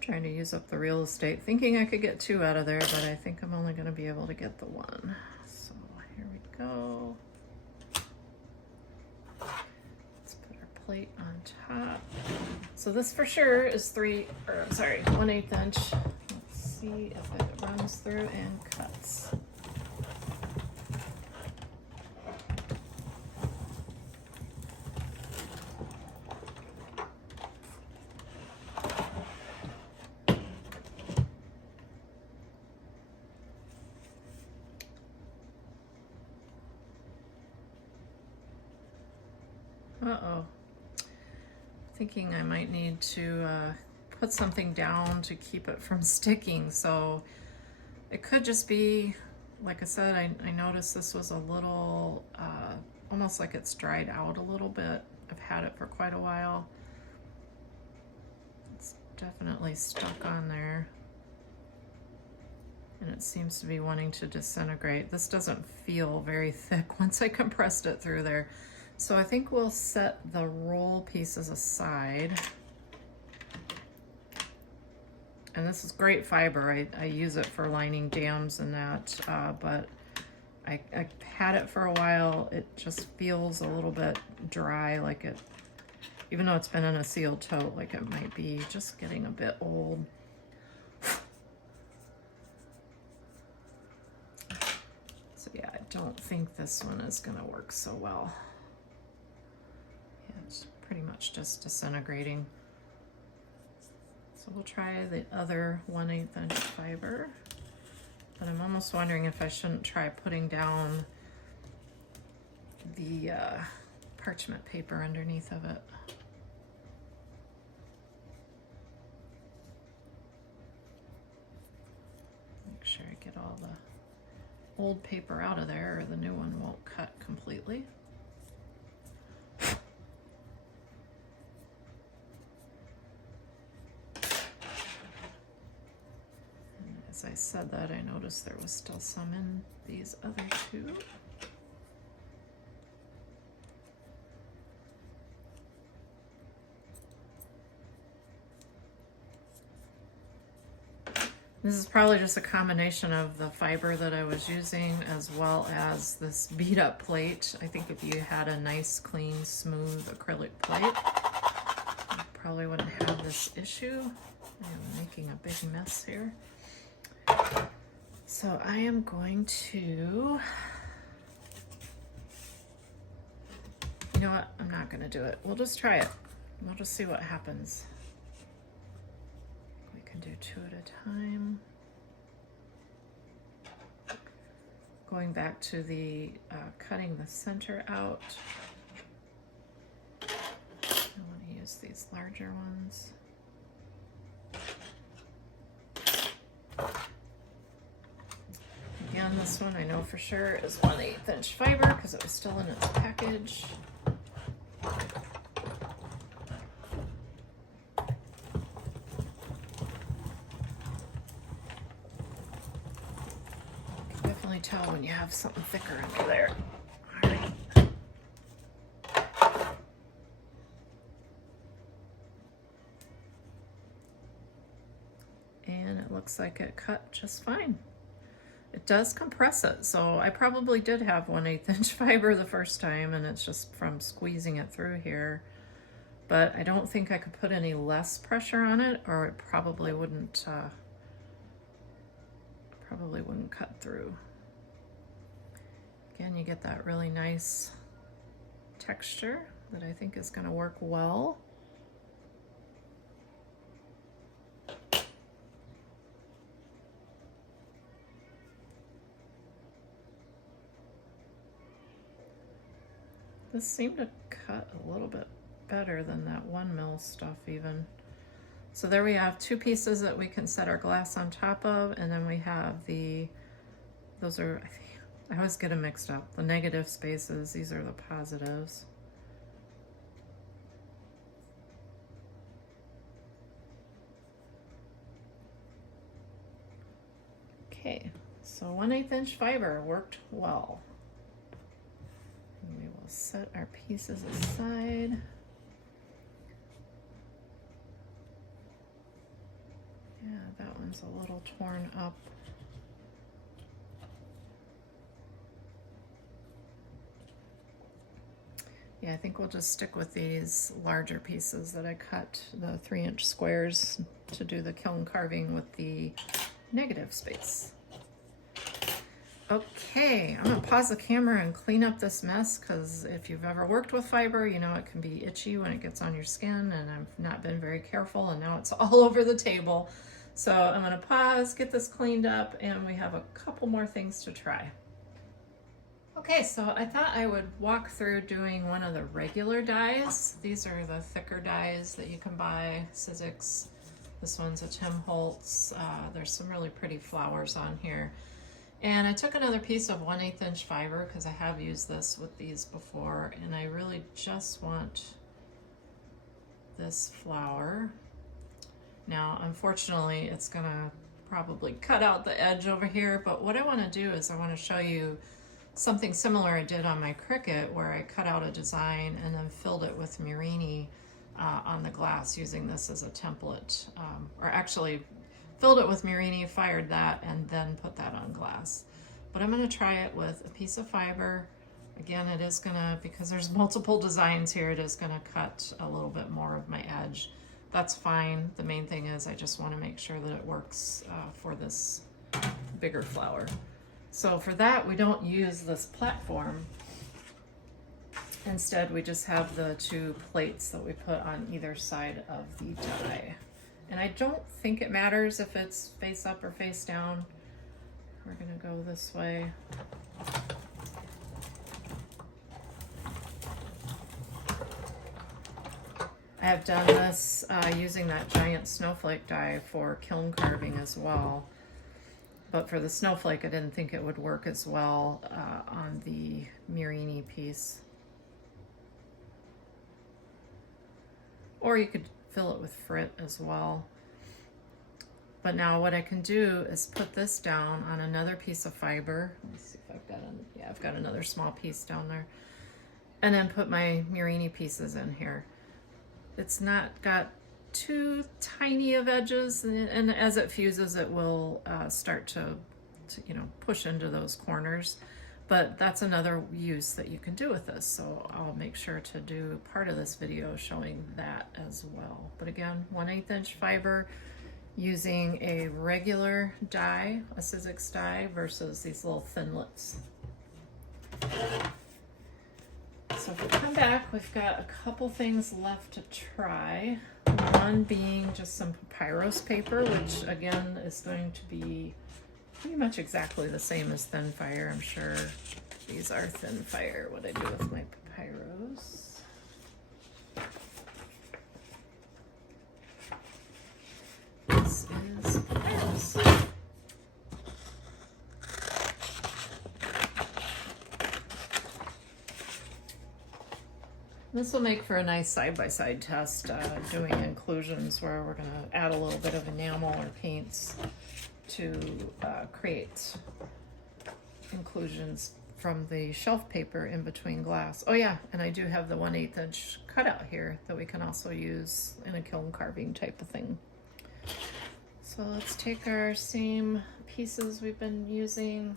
Trying to use up the real estate, thinking I could get 2 out of there, but I think I'm only going to be able to get the 1. So here we go. Let's put our plate on top. So this for sure is 1/8 inch. Let's see if it runs through and cuts. Uh-oh. Thinking I might need to put something down to keep it from sticking. So it could just be, like I said, I noticed this was a little, almost like it's dried out a little bit. I've had it for quite a while. It's definitely stuck on there. And it seems to be wanting to disintegrate. This doesn't feel very thick once I compressed it through there. So I think we'll set the roll pieces aside. And this is great fiber. I use it for lining dams and that, but I had it for a while. It just feels a little bit dry, like it, even though it's been in a sealed tote, like it might be just getting a bit old. So yeah, I don't think this one is gonna work so well. It's pretty much just disintegrating. So we'll try the other 1/8 inch fiber, but I'm almost wondering if I shouldn't try putting down the parchment paper underneath of it. Make sure I get all the old paper out of there, or the new one won't cut completely. As I said that, I noticed there was still some in these other 2. This is probably just a combination of the fiber that I was using as well as this beat up plate. I think if you had a nice, clean, smooth acrylic plate, you probably wouldn't have this issue. I'm making a big mess here. So I am going to, you know what, I'm not gonna do it. We'll just try it. We'll just see what happens. We can do 2 at a time. Going back to the cutting the center out. I want to use these larger ones. Again, this one I know for sure is 1/8 inch fiber because it was still in its package. Tell when you have something thicker under there. All right. And it looks like it cut just fine. It does compress it, so I probably did have 1/8 inch fiber the first time, and it's just from squeezing it through here. But I don't think I could put any less pressure on it, or it probably wouldn't cut through. Again, you get that really nice texture that I think is going to work well. This seemed to cut a little bit better than that 1mm stuff even. So there we have 2 pieces that we can set our glass on top of, and then we have those are, I always get them mixed up. The negative spaces, these are the positives. Okay, so 1/8 inch fiber worked well. And we will set our pieces aside. Yeah, that one's a little torn up. Yeah, I think we'll just stick with these larger pieces that I cut, the 3-inch squares, to do the kiln carving with the negative space. Okay, I'm gonna pause the camera and clean up this mess, because if you've ever worked with fiber, you know it can be itchy when it gets on your skin, and I've not been very careful, and now it's all over the table. So I'm gonna pause, get this cleaned up, and we have a couple more things to try. Okay, so I thought I would walk through doing one of the regular dies. These are the thicker dies that you can buy, Sizzix. This one's a Tim Holtz. There's some really pretty flowers on here. And I took another piece of 1/8 inch fiber because I have used this with these before, and I really just want this flower. Now, unfortunately, it's gonna probably cut out the edge over here, but what I wanna do is I wanna show you something similar I did on my Cricut, where I cut out a design and then filled it with Murini on the glass using this as a template, or actually filled it with Murini, fired that, and then put that on glass. But I'm going to try it with a piece of fiber. Again, it is going to, because there's multiple designs here, it is going to cut a little bit more of my edge. That's fine. The main thing is I just want to make sure that it works for this bigger flower. So for that, we don't use this platform. Instead, we just have the 2 plates that we put on either side of the die. And I don't think it matters if it's face up or face down. We're gonna go this way. I have done this using that giant snowflake die for kiln carving as well. But for the snowflake, I didn't think it would work as well on the Murini piece. Or you could fill it with frit as well. But now what I can do is put this down on another piece of fiber. Let me see if I've got I've got another small piece down there. And then put my Murini pieces in here. It's not got too tiny of edges, and as it fuses it will start to you know, push into those corners. But that's another use that you can do with this, so I'll make sure to do part of this video showing that as well. But again, 1/8 inch fiber using a regular die, a Sizzix die, versus these little Thinlits. So if we come back, we've got a couple things left to try. One being just some papyrus paper, which again is going to be pretty much exactly the same as thin fire. I'm sure these are thin fire. What I do with my papyrus. This is papyrus. This will make for a nice side-by-side test, doing inclusions where we're going to add a little bit of enamel or paints to create inclusions from the shelf paper in between glass. Oh yeah, and I do have the 1/8 inch cutout here that we can also use in a kiln carving type of thing. So let's take our same pieces we've been using.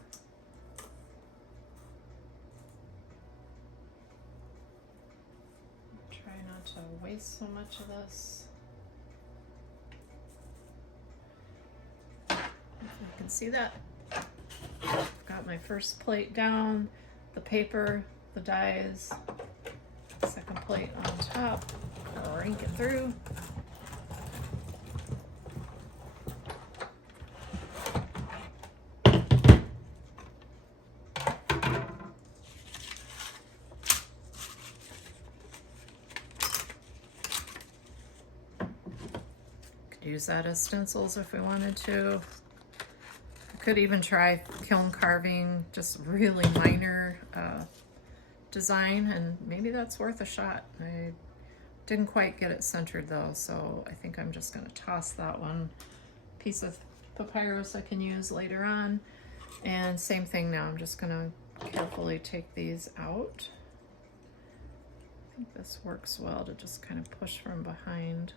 Try not to waste so much of this. You can see that. I've got my first plate down, the paper, the dies, second plate on top, crank it through. Could use that as stencils if we wanted to. Could even try kiln carving, just really minor design, and maybe that's worth a shot. I didn't quite get it centered though, so I think I'm just going to toss that one. Piece of papyrus I can use later on. And same thing now, I'm just going to carefully take these out. I think this works well to just kind of push from behind.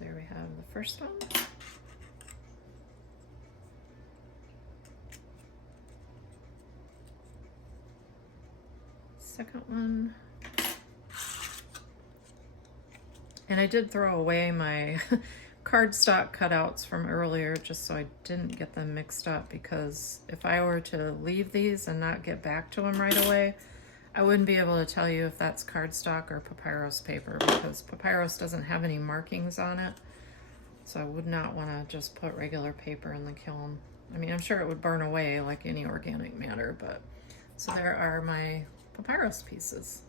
There we have the first one. Second one. And I did throw away my cardstock cutouts from earlier just so I didn't get them mixed up, because if I were to leave these and not get back to them right away, I wouldn't be able to tell you if that's cardstock or papyrus paper, because papyrus doesn't have any markings on it. So I would not want to just put regular paper in the kiln. I mean, I'm sure it would burn away like any organic matter, but so there are my papyrus pieces.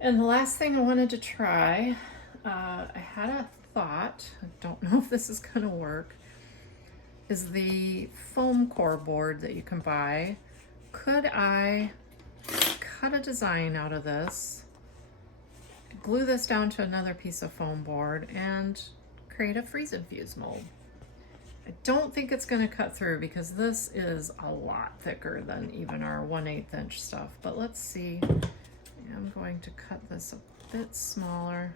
And the last thing I wanted to try, I had a thought, I don't know if this is going to work, is the foam core board that you can buy. Could I cut a design out of this, glue this down to another piece of foam board, and create a freeze and fuse mold? I don't think it's going to cut through because this is a lot thicker than even our 1/8 inch stuff, but let's see. I'm going to cut this a bit smaller.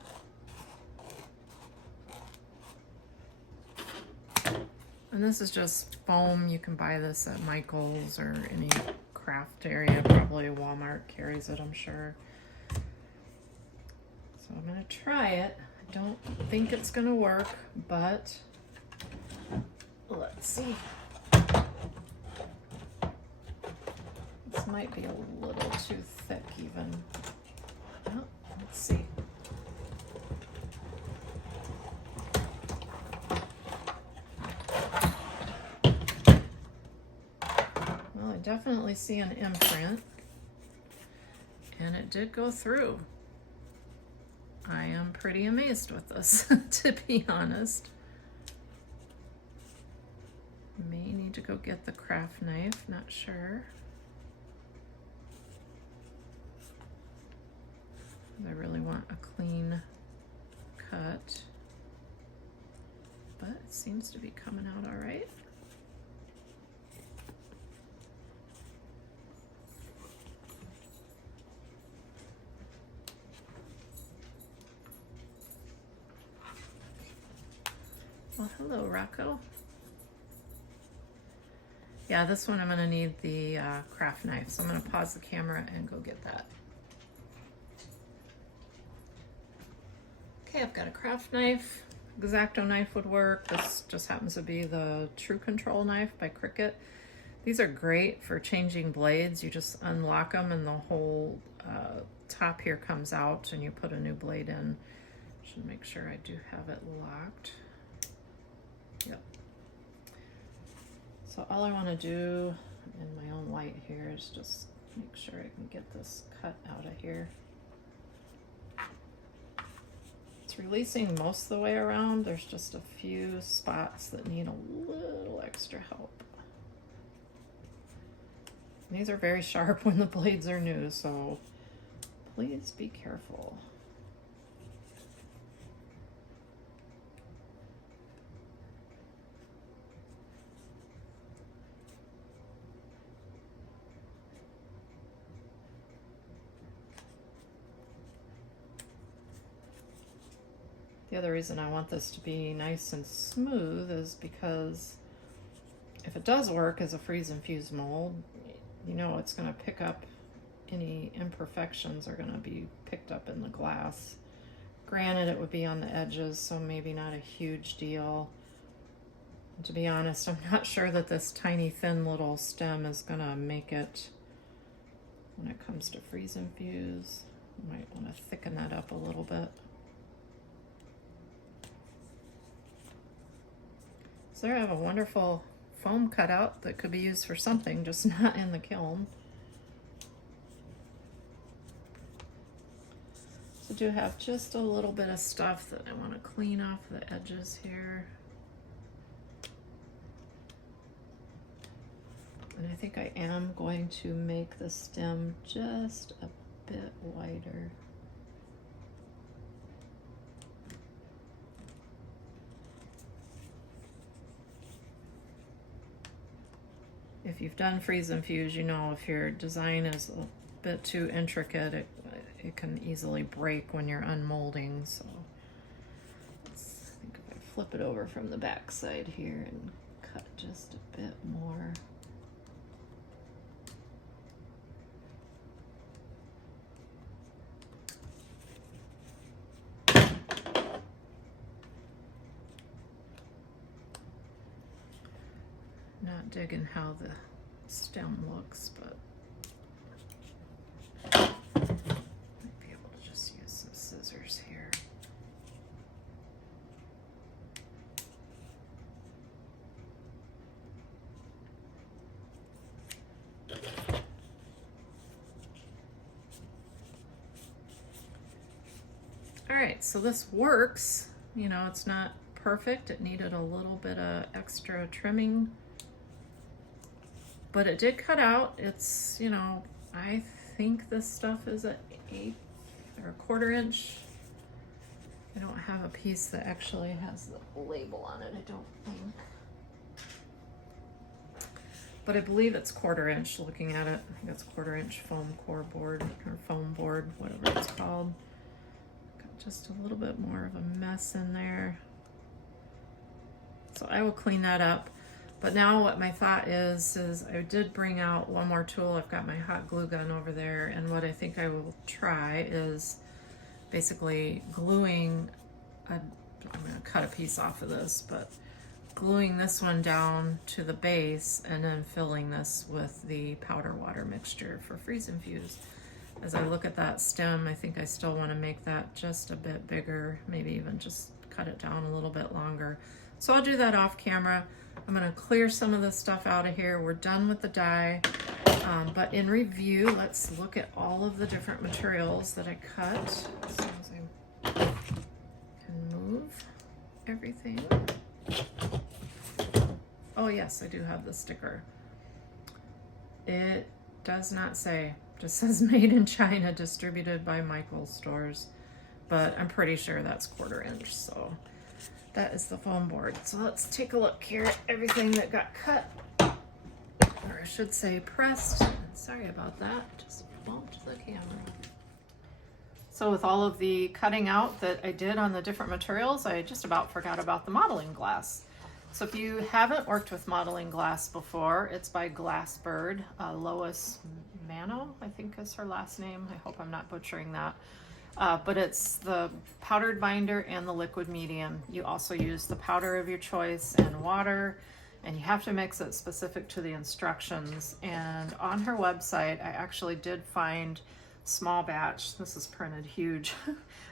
And this is just foam. You can buy this at Michael's or any craft area. Probably Walmart carries it, I'm sure. So I'm going to try it. I don't think it's going to work, but let's see. This might be a little too thick even. Oh, let's see. Well, I definitely see an imprint, and it did go through. I am pretty amazed with this, to be honest. May need to go get the craft knife, not sure. I really want a clean cut. but it seems to be coming out all right. Well, hello, Rocco. Yeah, this one I'm gonna need the craft knife, so I'm gonna pause the camera and go get that. Okay, I've got a craft knife. X-Acto knife would work. This just happens to be the True Control knife by Cricut. These are great for changing blades. You just unlock them and the whole top here comes out and you put a new blade in. Should make sure I do have it locked. Yep. So all I want to do in my own light here is just make sure I can get this cut out of here. It's releasing most of the way around. There's just a few spots that need a little extra help. And these are very sharp when the blades are new, so please be careful. The other reason I want this to be nice and smooth is because if it does work as a freeze and fuse mold, you know it's going to pick up any imperfections are going to be picked up in the glass. Granted, it would be on the edges, so maybe not a huge deal. And to be honest, I'm not sure that this tiny thin little stem is going to make it when it comes to freeze and fuse. I might want to thicken that up a little bit. So there I have a wonderful foam cutout that could be used for something, just not in the kiln. So I do have just a little bit of stuff that I want to clean off the edges here. And I think I am going to make the stem just a bit wider. If you've done freeze and fuse, you know if your design is a bit too intricate, it can easily break when you're unmolding. So I think if I flip it over from the back side here and cut just a bit more. Not digging how the stem looks, but might be able to just use some scissors here. All right, so this works. You know, it's not perfect. It needed a little bit of extra trimming, but it did cut out. It's, you know, I think this stuff is an 1/8 or 1/4 inch. I don't have a piece that actually has the label on it, I don't think. But I believe it's 1/4 inch looking at it. I think it's 1/4 inch foam core board or foam board, whatever it's called. Got just a little bit more of a mess in there. So I will clean that up. But now what my thought is I did bring out one more tool. I've got my hot glue gun over there, and what I think I will try is basically gluing, I'm gonna cut a piece off of this, but gluing this one down to the base and then filling this with the powder water mixture for freeze and fuse. As I look at that stem, I think I still wanna make that just a bit bigger, maybe even just cut it down a little bit longer. So I'll do that off camera. I'm going to clear some of this stuff out of here. We're done with the die, but in review, let's look at all of the different materials that I cut. As soon as I can move everything. Oh yes, I do have the sticker. It does not say, just says made in China, distributed by Michael's stores, but I'm pretty sure that's 1/4 inch, so That is the foam board. So let's take a look here at everything that got cut, or I should say pressed. Sorry about that, just bumped the camera. So with all of the cutting out that I did on the different materials, I just about forgot about the modeling glass. So if you haven't worked with modeling glass before, it's by Glassbird. Lois Mano, I think is her last name. I hope I'm not butchering that. But it's the powdered binder and the liquid medium. You also use the powder of your choice and water, and you have to mix it specific to the instructions. And on her website, I actually did find small batch. This is printed huge.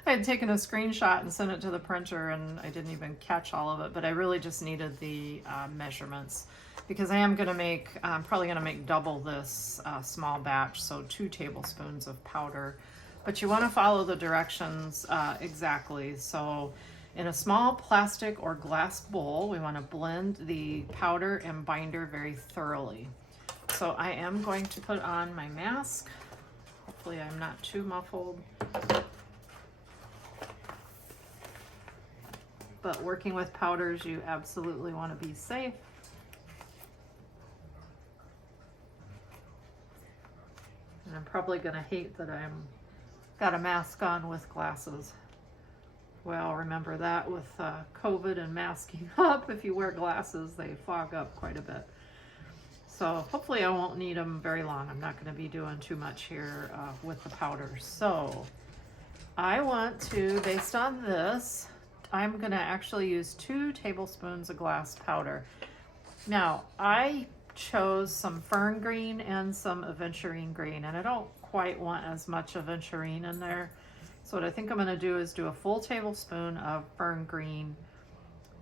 I had taken a screenshot and sent it to the printer, and I didn't even catch all of it, but I really just needed the measurements, because I am going to make, I'm probably going to make double this small batch, so 2 tablespoons of powder. But you want to follow the directions exactly. So in a small plastic or glass bowl, we want to blend the powder and binder very thoroughly. So I am going to put on my mask. Hopefully I'm not too muffled. But working with powders, you absolutely want to be safe. And I'm probably going to hate that I'm got a mask on with glasses. Well, remember that with COVID and masking up. If you wear glasses, they fog up quite a bit. So hopefully I won't need them very long. I'm not going to be doing too much here with the powders. So I want to, based on this, I'm going to actually use 2 tablespoons of glass powder. Now, I chose some fern green and some aventurine green, and I don't quite want as much aventurine in there. So what I think I'm going to do is do a full tablespoon of fern green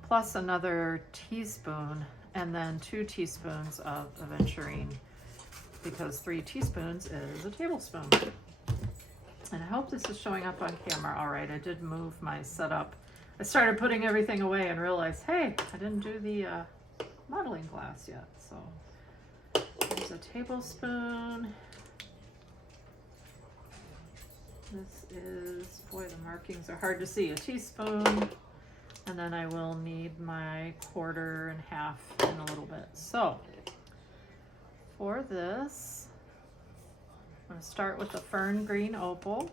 plus another teaspoon, and then 2 teaspoons of aventurine, because 3 teaspoons is a tablespoon. And I hope this is showing up on camera all right. I did move my setup. I started putting everything away and realized, hey, I didn't do the modeling glass yet. So there's a tablespoon. This is, boy, the markings are hard to see, a teaspoon. And then I will need my 1/4 and 1/2 in a little bit. So for this, I'm going to start with the fern green opal.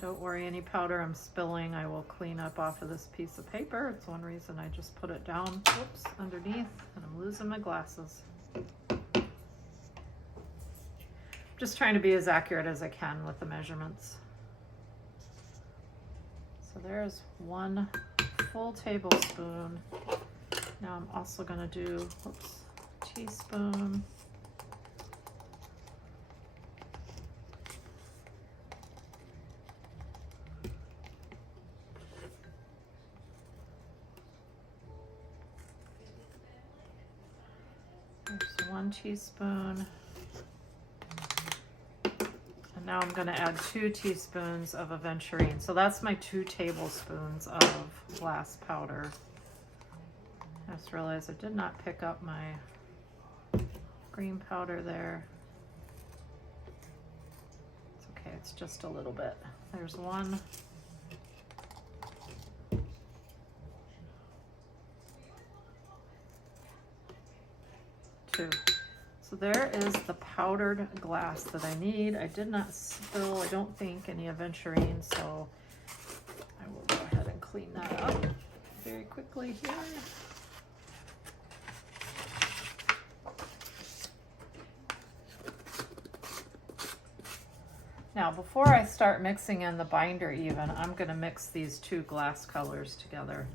Don't worry, any powder I'm spilling, I will clean up off of this piece of paper. It's one reason I just put it down, whoops, underneath, and I'm losing my glasses. Just trying to be as accurate as I can with the measurements. So there's 1 full tablespoon. Now I'm also gonna do, whoops, teaspoon. There's 1 teaspoon. And now I'm going to add 2 teaspoons of aventurine. So that's my 2 tablespoons of glass powder. I just realized I did not pick up my green powder there. It's okay, it's just a little bit. There's 1. 2. So there is the powdered glass that I need. I did not spill, I don't think, any aventurine, so I will go ahead and clean that up very quickly here. Now, before I start mixing in the binder even, I'm going to mix these 2 glass colors together.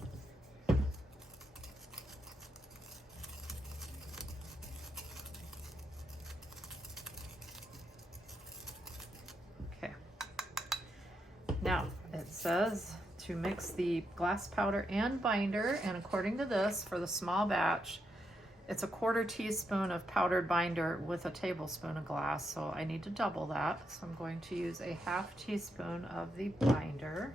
Now, it says to mix the glass powder and binder, and according to this, for the small batch, it's a 1/4 teaspoon of powdered binder with a tablespoon of glass, so I need to double that. So I'm going to use a 1/2 teaspoon of the binder.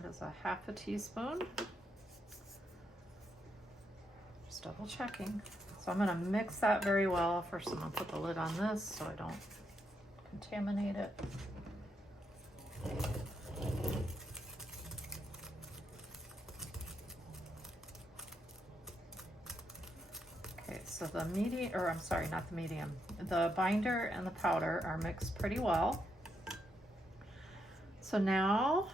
that is a 1/2 teaspoon. Just double checking. So I'm going to mix that very well. First I'm going to put the lid on this so I don't contaminate it. Okay, so the medium, or I'm sorry, not the medium. The binder and the powder are mixed pretty well. So now,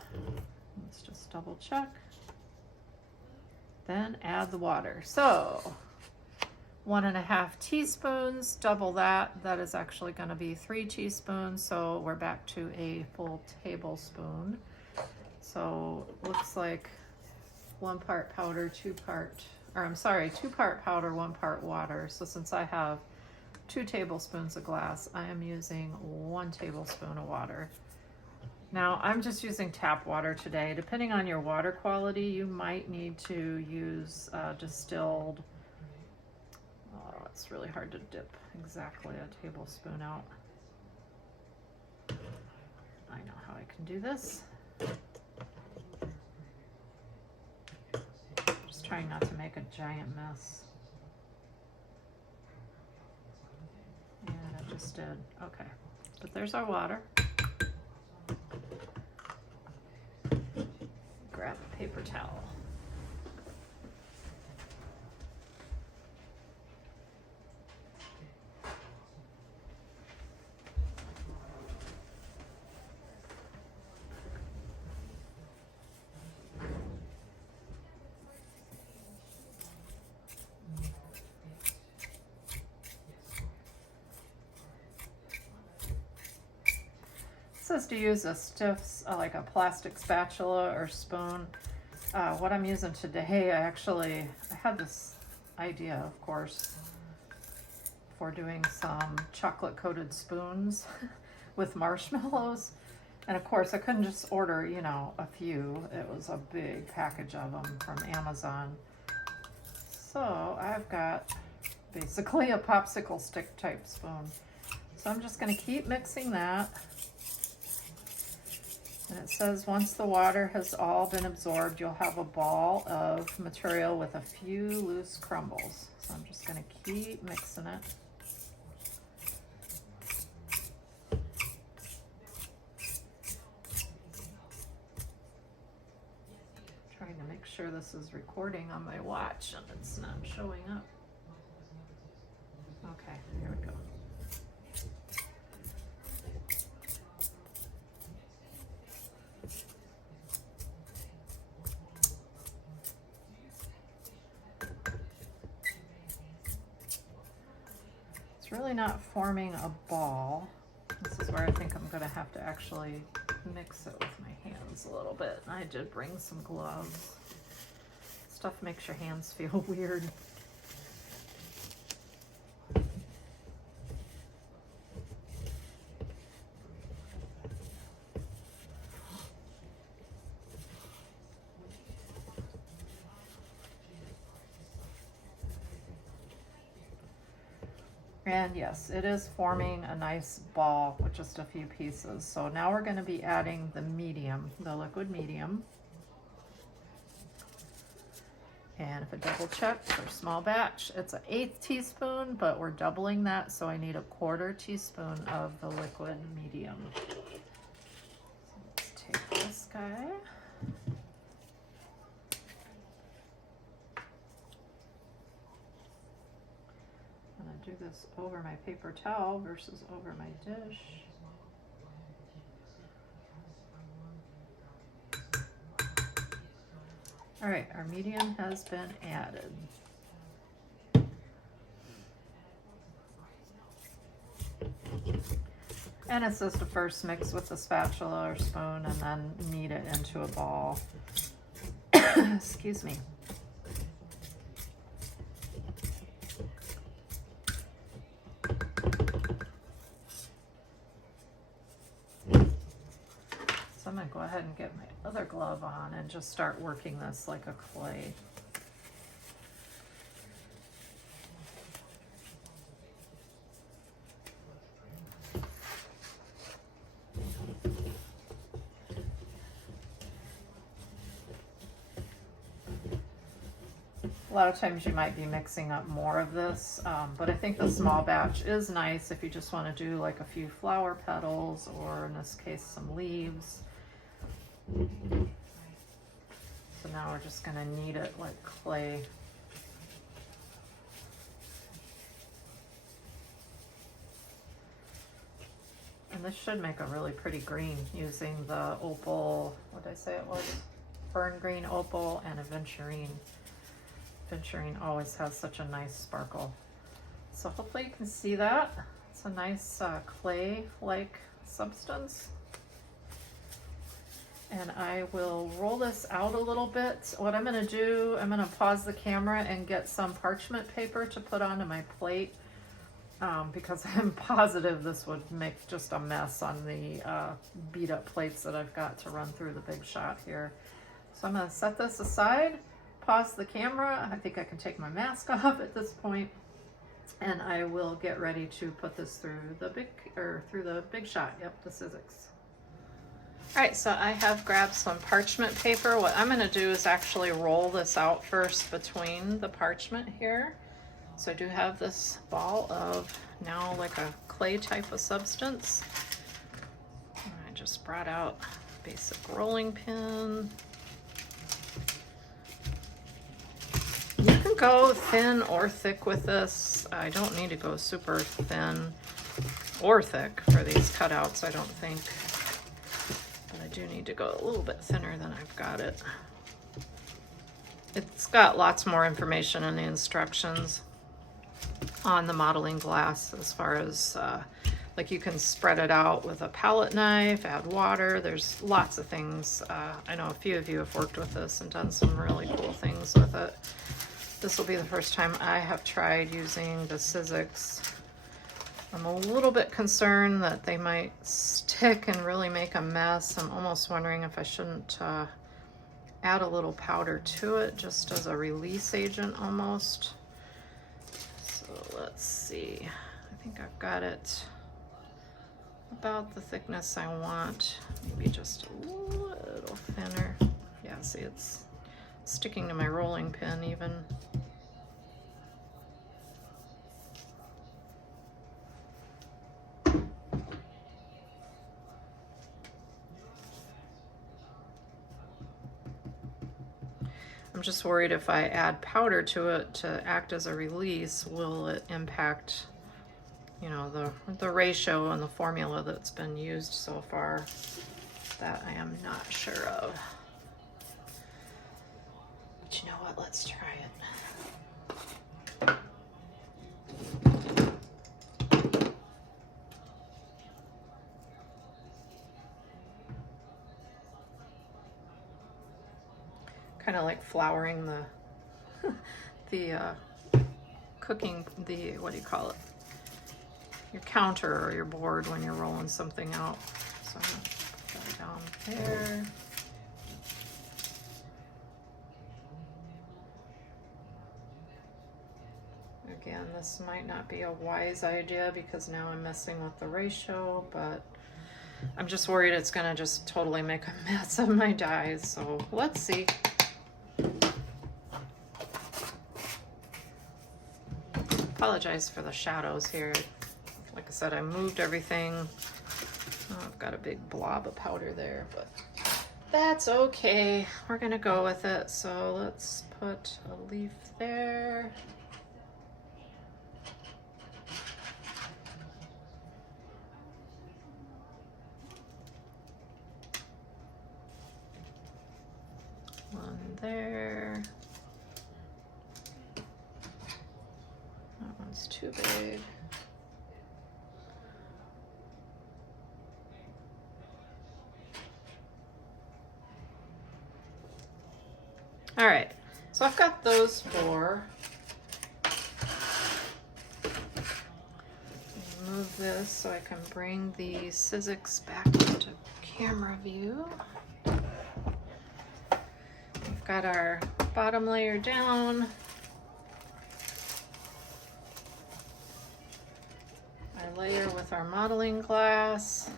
let's just double check. Then add the water. So 1.5 teaspoons, double that. That is actually going to be 3 teaspoons. So we're back to a full tablespoon. So looks like 1 part powder, 2 part, or I'm sorry, 2 part powder, 1 part water. So since I have 2 tablespoons of glass, I am using 1 tablespoon of water. Now, I'm just using tap water today. Depending on your water quality, you might need to use distilled. Oh, it's really hard to dip exactly a tablespoon out. I know how I can do this. Just trying not to make a giant mess. And I just did. Okay, but there's our water. Grab a paper towel. It says to use a stiff, like a plastic spatula or spoon. What I'm using today, I had this idea, of course, for doing some chocolate coated spoons with marshmallows. And of course I couldn't just order, you know, a few. It was a big package of them from Amazon. So I've got basically a popsicle stick type spoon. So I'm just going to keep mixing that. And it says once the water has all been absorbed, you'll have a ball of material with a few loose crumbles. So I'm just going to keep mixing it. Trying to make sure this is recording on my watch and it's not showing up. Okay, here we go. Really not forming a ball. This is where I think I'm going to have to actually mix it with my hands a little bit. I did bring some gloves. Stuff makes your hands feel weird. And yes, it is forming a nice ball with just a few pieces. So now we're going to be adding the medium, the liquid medium. And if I double check for small batch, it's an 1/8 teaspoon, but we're doubling that, so I need a 1/4 teaspoon of the liquid medium. So let's take this guy. Do this over my paper towel versus over my dish. All right, our medium has been added. And it's just to first mix with the spatula or spoon and then knead it into a ball. Excuse me. So I'm going to go ahead and get my other glove on and just start working this like a clay. A lot of times you might be mixing up more of this, but I think the small batch is nice if you just want to do like a few flower petals, or in this case some leaves. So now we're just going to knead it like clay. And this should make a really pretty green using the opal, what did I say it was? Fern green opal and aventurine. Aventurine always has such a nice sparkle. So hopefully you can see that. It's a nice clay-like substance. And I will roll this out a little bit. What I'm gonna do, I'm gonna pause the camera and get some parchment paper to put onto my plate, because I'm positive this would make just a mess on the beat up plates that I've got to run through the big shot here. So I'm gonna set this aside, pause the camera. I think I can take my mask off at this point, and I will get ready to put this through the big shot. Yep, the Sizzix. All right, so I have grabbed some parchment paper. What I'm gonna do is actually roll this out first between the parchment here. So I do have this ball of now like a clay type of substance. And I just brought out a basic rolling pin. You can go thin or thick with this. I don't need to go super thin or thick for these cutouts, I don't think. But I do need to go a little bit thinner than I've got it. It's got lots more information in the instructions on the modeling glass, as far as like you can spread it out with a palette knife, add water. There's lots of things. I know a few of you have worked with this and done some really cool things with it. This will be the first time I have tried using the Sizzix. I'm a little bit concerned that they might stick and really make a mess. I'm almost wondering if I shouldn't add a little powder to it, just as a release agent almost. So let's see. I think I've got it about the thickness I want. Maybe just a little thinner. Yeah, see, it's sticking to my rolling pin even. I'm just worried if I add powder to it to act as a release, will it impact, you know, the ratio and the formula that's been used so far? That I am not sure of. But you know what, let's try it. Kind of like flouring the cooking, what do you call it? Your counter or your board when you're rolling something out. So I'm gonna put that down there. Again, this might not be a wise idea because now I'm messing with the ratio, but I'm just worried it's gonna just totally make a mess of my dies. So let's see. Apologize for the shadows here. Like I said, I moved everything. Oh, I've got a big blob of powder there, but that's okay. We're gonna go with it. So let's put a leaf there. One there. That one's too big. All right, so I've got those four. Move this so I can bring the Sizzix back into camera view. We've got our bottom layer down. Our layer with our modeling glass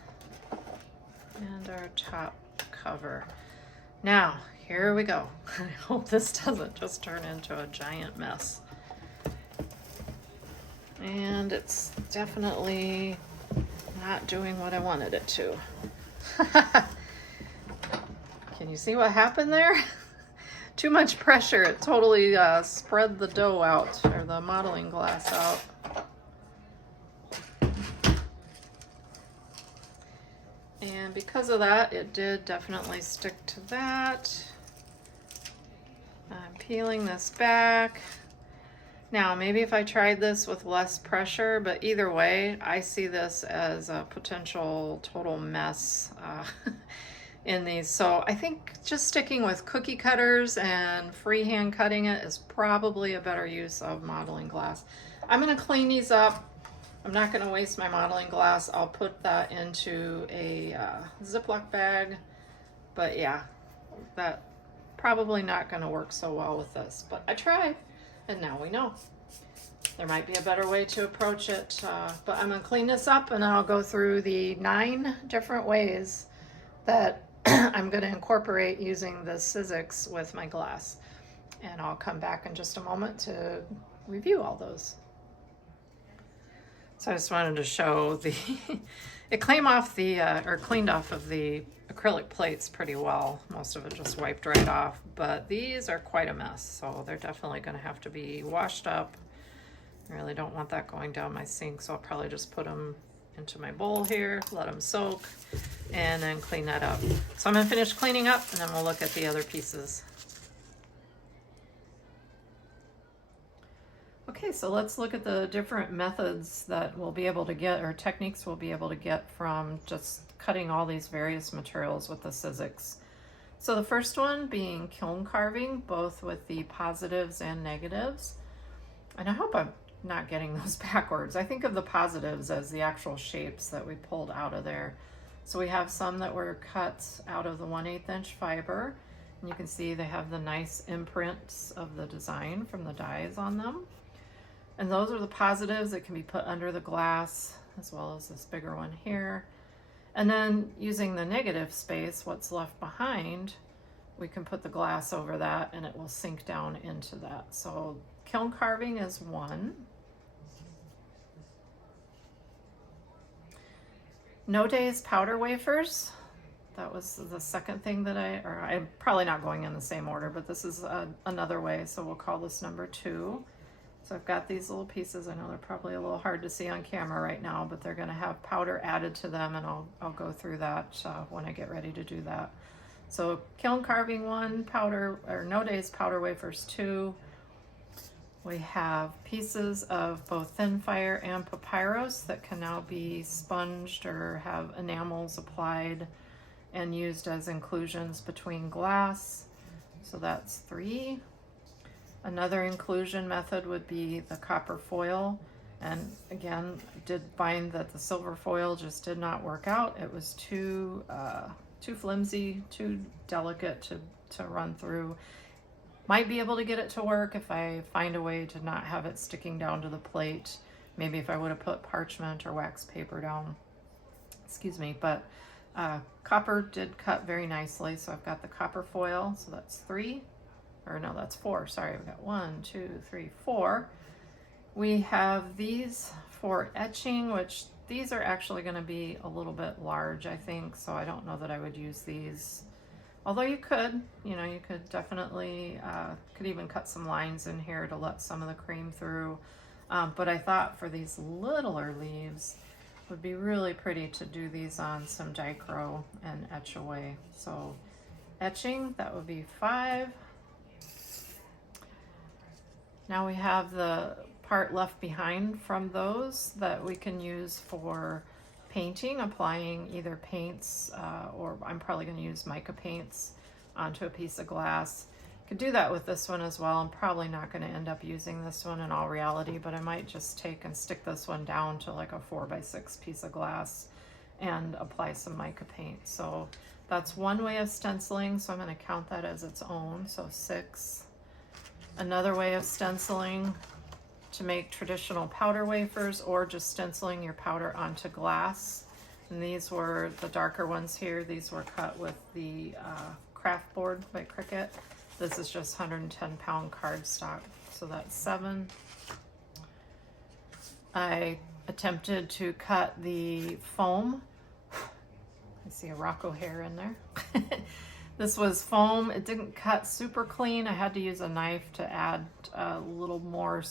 and our top cover. Now, here we go. I hope this doesn't just turn into a giant mess. And it's definitely not doing what I wanted it to. Can you see what happened there? Too much pressure. It totally spread the dough out, or the modeling glass out. And because of that, it did definitely stick to that. I'm peeling this back. Now, maybe if I tried this with less pressure, but either way, I see this as a potential total mess in these. So I think just sticking with cookie cutters and freehand cutting it is probably a better use of modeling glass. I'm going to clean these up. I'm not going to waste my modeling glass. I'll put that into a Ziploc bag. But yeah, that probably not going to work so well with this. But I tried, and now we know. There might be a better way to approach it. But I'm going to clean this up, and I'll go through the 9 different ways that I'm going to incorporate using the Sizzix with my glass. And I'll come back in just a moment to review all those. So I just wanted to show the, it cleaned off the, cleaned off of the acrylic plates pretty well. Most of it just wiped right off, but these are quite a mess. So they're definitely going to have to be washed up. I really don't want that going down my sink. So I'll probably just put them into my bowl here, let them soak, and then clean that up. So I'm going to finish cleaning up, and then we'll look at the other pieces. Okay, so let's look at the different methods that we'll be able to get, or techniques we'll be able to get from just cutting all these various materials with the Sizzix. So the first one being kiln carving, both with the positives and negatives. And I hope I'm not getting those backwards. I think of the positives as the actual shapes that we pulled out of there. So we have some that were cut out of the 1/8 inch fiber. And you can see they have the nice imprints of the design from the dies on them. And those are the positives that can be put under the glass, as well as this bigger one here. And then using the negative space, what's left behind, we can put the glass over that and it will sink down into that. So kiln carving is one. No Days powder wafers. That was the second thing that I'm probably not going in the same order, but this is another way. So we'll call this number 2. So I've got these little pieces. I know they're probably a little hard to see on camera right now, but they're going to have powder added to them, and I'll go through that when I get ready to do that. So kiln carving 1, powder, or No Days powder wafers 2. We have pieces of both thin fire and papyrus that can now be sponged or have enamels applied and used as inclusions between glass. So that's 3. Another inclusion method would be the copper foil. And again, did find that the silver foil just did not work out. It was too flimsy, too delicate to run through. Might be able to get it to work if I find a way to not have it sticking down to the plate. Maybe if I would have put parchment or wax paper down. Excuse me, but copper did cut very nicely. So I've got the copper foil, so that's 3. Or no, that's 4. Sorry, we've got 1, 2, 3, 4. We have these for etching, which these are actually going to be a little bit large, I think. So I don't know that I would use these. Although you could, you could definitely, could even cut some lines in here to let some of the cream through. But I thought for these littler leaves, it would be really pretty to do these on some dichro and etch away. So etching, that would be 5. Now we have the part left behind from those that we can use for painting, applying either paints or I'm probably going to use mica paints onto a piece of glass. Could do that with this one as well. I'm probably not going to end up using this one in all reality, but I might just take and stick this one down to like a 4x6 piece of glass and apply some mica paint. So that's one way of stenciling, so I'm going to count that as its own, so 6. Another way of stenciling to make traditional powder wafers, or just stenciling your powder onto glass. And these were the darker ones here. These were cut with the craft board by Cricut. This is just 110 pound cardstock. So that's 7. I attempted to cut the foam. I see a Rocco hair in there. This was foam. It didn't cut super clean. I had to use a knife to add a little more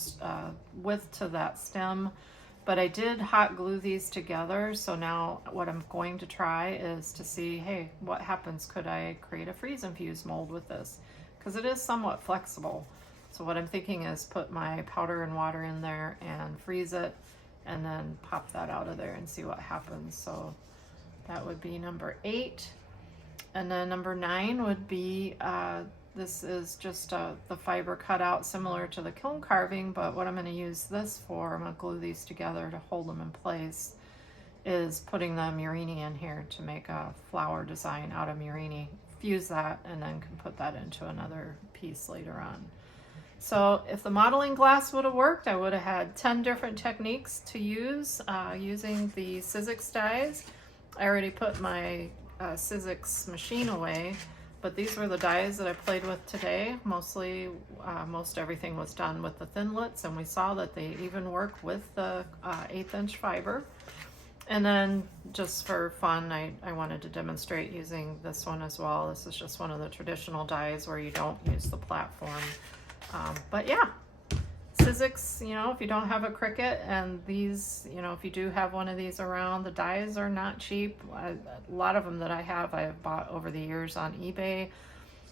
width to that stem. But I did hot glue these together. So now what I'm going to try is to see, hey, what happens? Could I create a freeze infused mold with this? Because it is somewhat flexible. So what I'm thinking is put my powder and water in there and freeze it, and then pop that out of there and see what happens. So that would be number 8. And then number 9 would be, this is just the fiber cut out similar to the kiln carving, but what I'm going to use this for, I'm going to glue these together to hold them in place, is putting the Murini in here to make a flower design out of Murini. Fuse that and then can put that into another piece later on. So if the modeling glass would have worked, I would have had 10 different techniques to use using the Sizzix dies. I already put my Sizzix machine away, but these were the dies that I played with today. Mostly, most everything was done with the Thinlits, and we saw that they even work with the 1/8 inch fiber. And then just for fun, I wanted to demonstrate using this one as well. This is just one of the traditional dies where you don't use the platform. But yeah, Sizzix, you know, if you don't have a Cricut, and these, you know, if you do have one of these around, the dies are not cheap. A lot of them that I have bought over the years on eBay.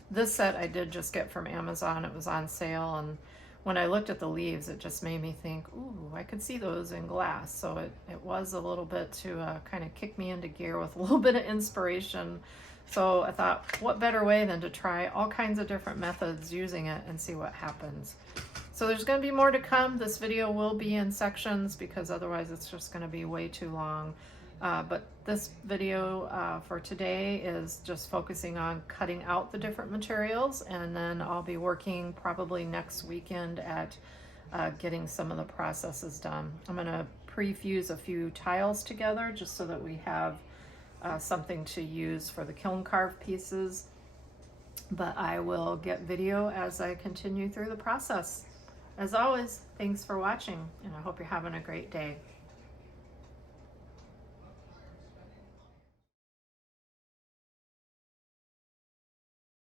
This set I did just get from Amazon. It was on sale, and when I looked at the leaves, it just made me think, ooh, I could see those in glass. So it was a little bit to kind of kick me into gear with a little bit of inspiration. So I thought, what better way than to try all kinds of different methods using it and see what happens. So there's going to be more to come. This video will be in sections because otherwise it's just going to be way too long. But this video for today is just focusing on cutting out the different materials, and then I'll be working probably next weekend at getting some of the processes done. I'm going to pre-fuse a few tiles together just so that we have something to use for the kiln carved pieces. But I will get video as I continue through the process. As always, thanks for watching, and I hope you're having a great day.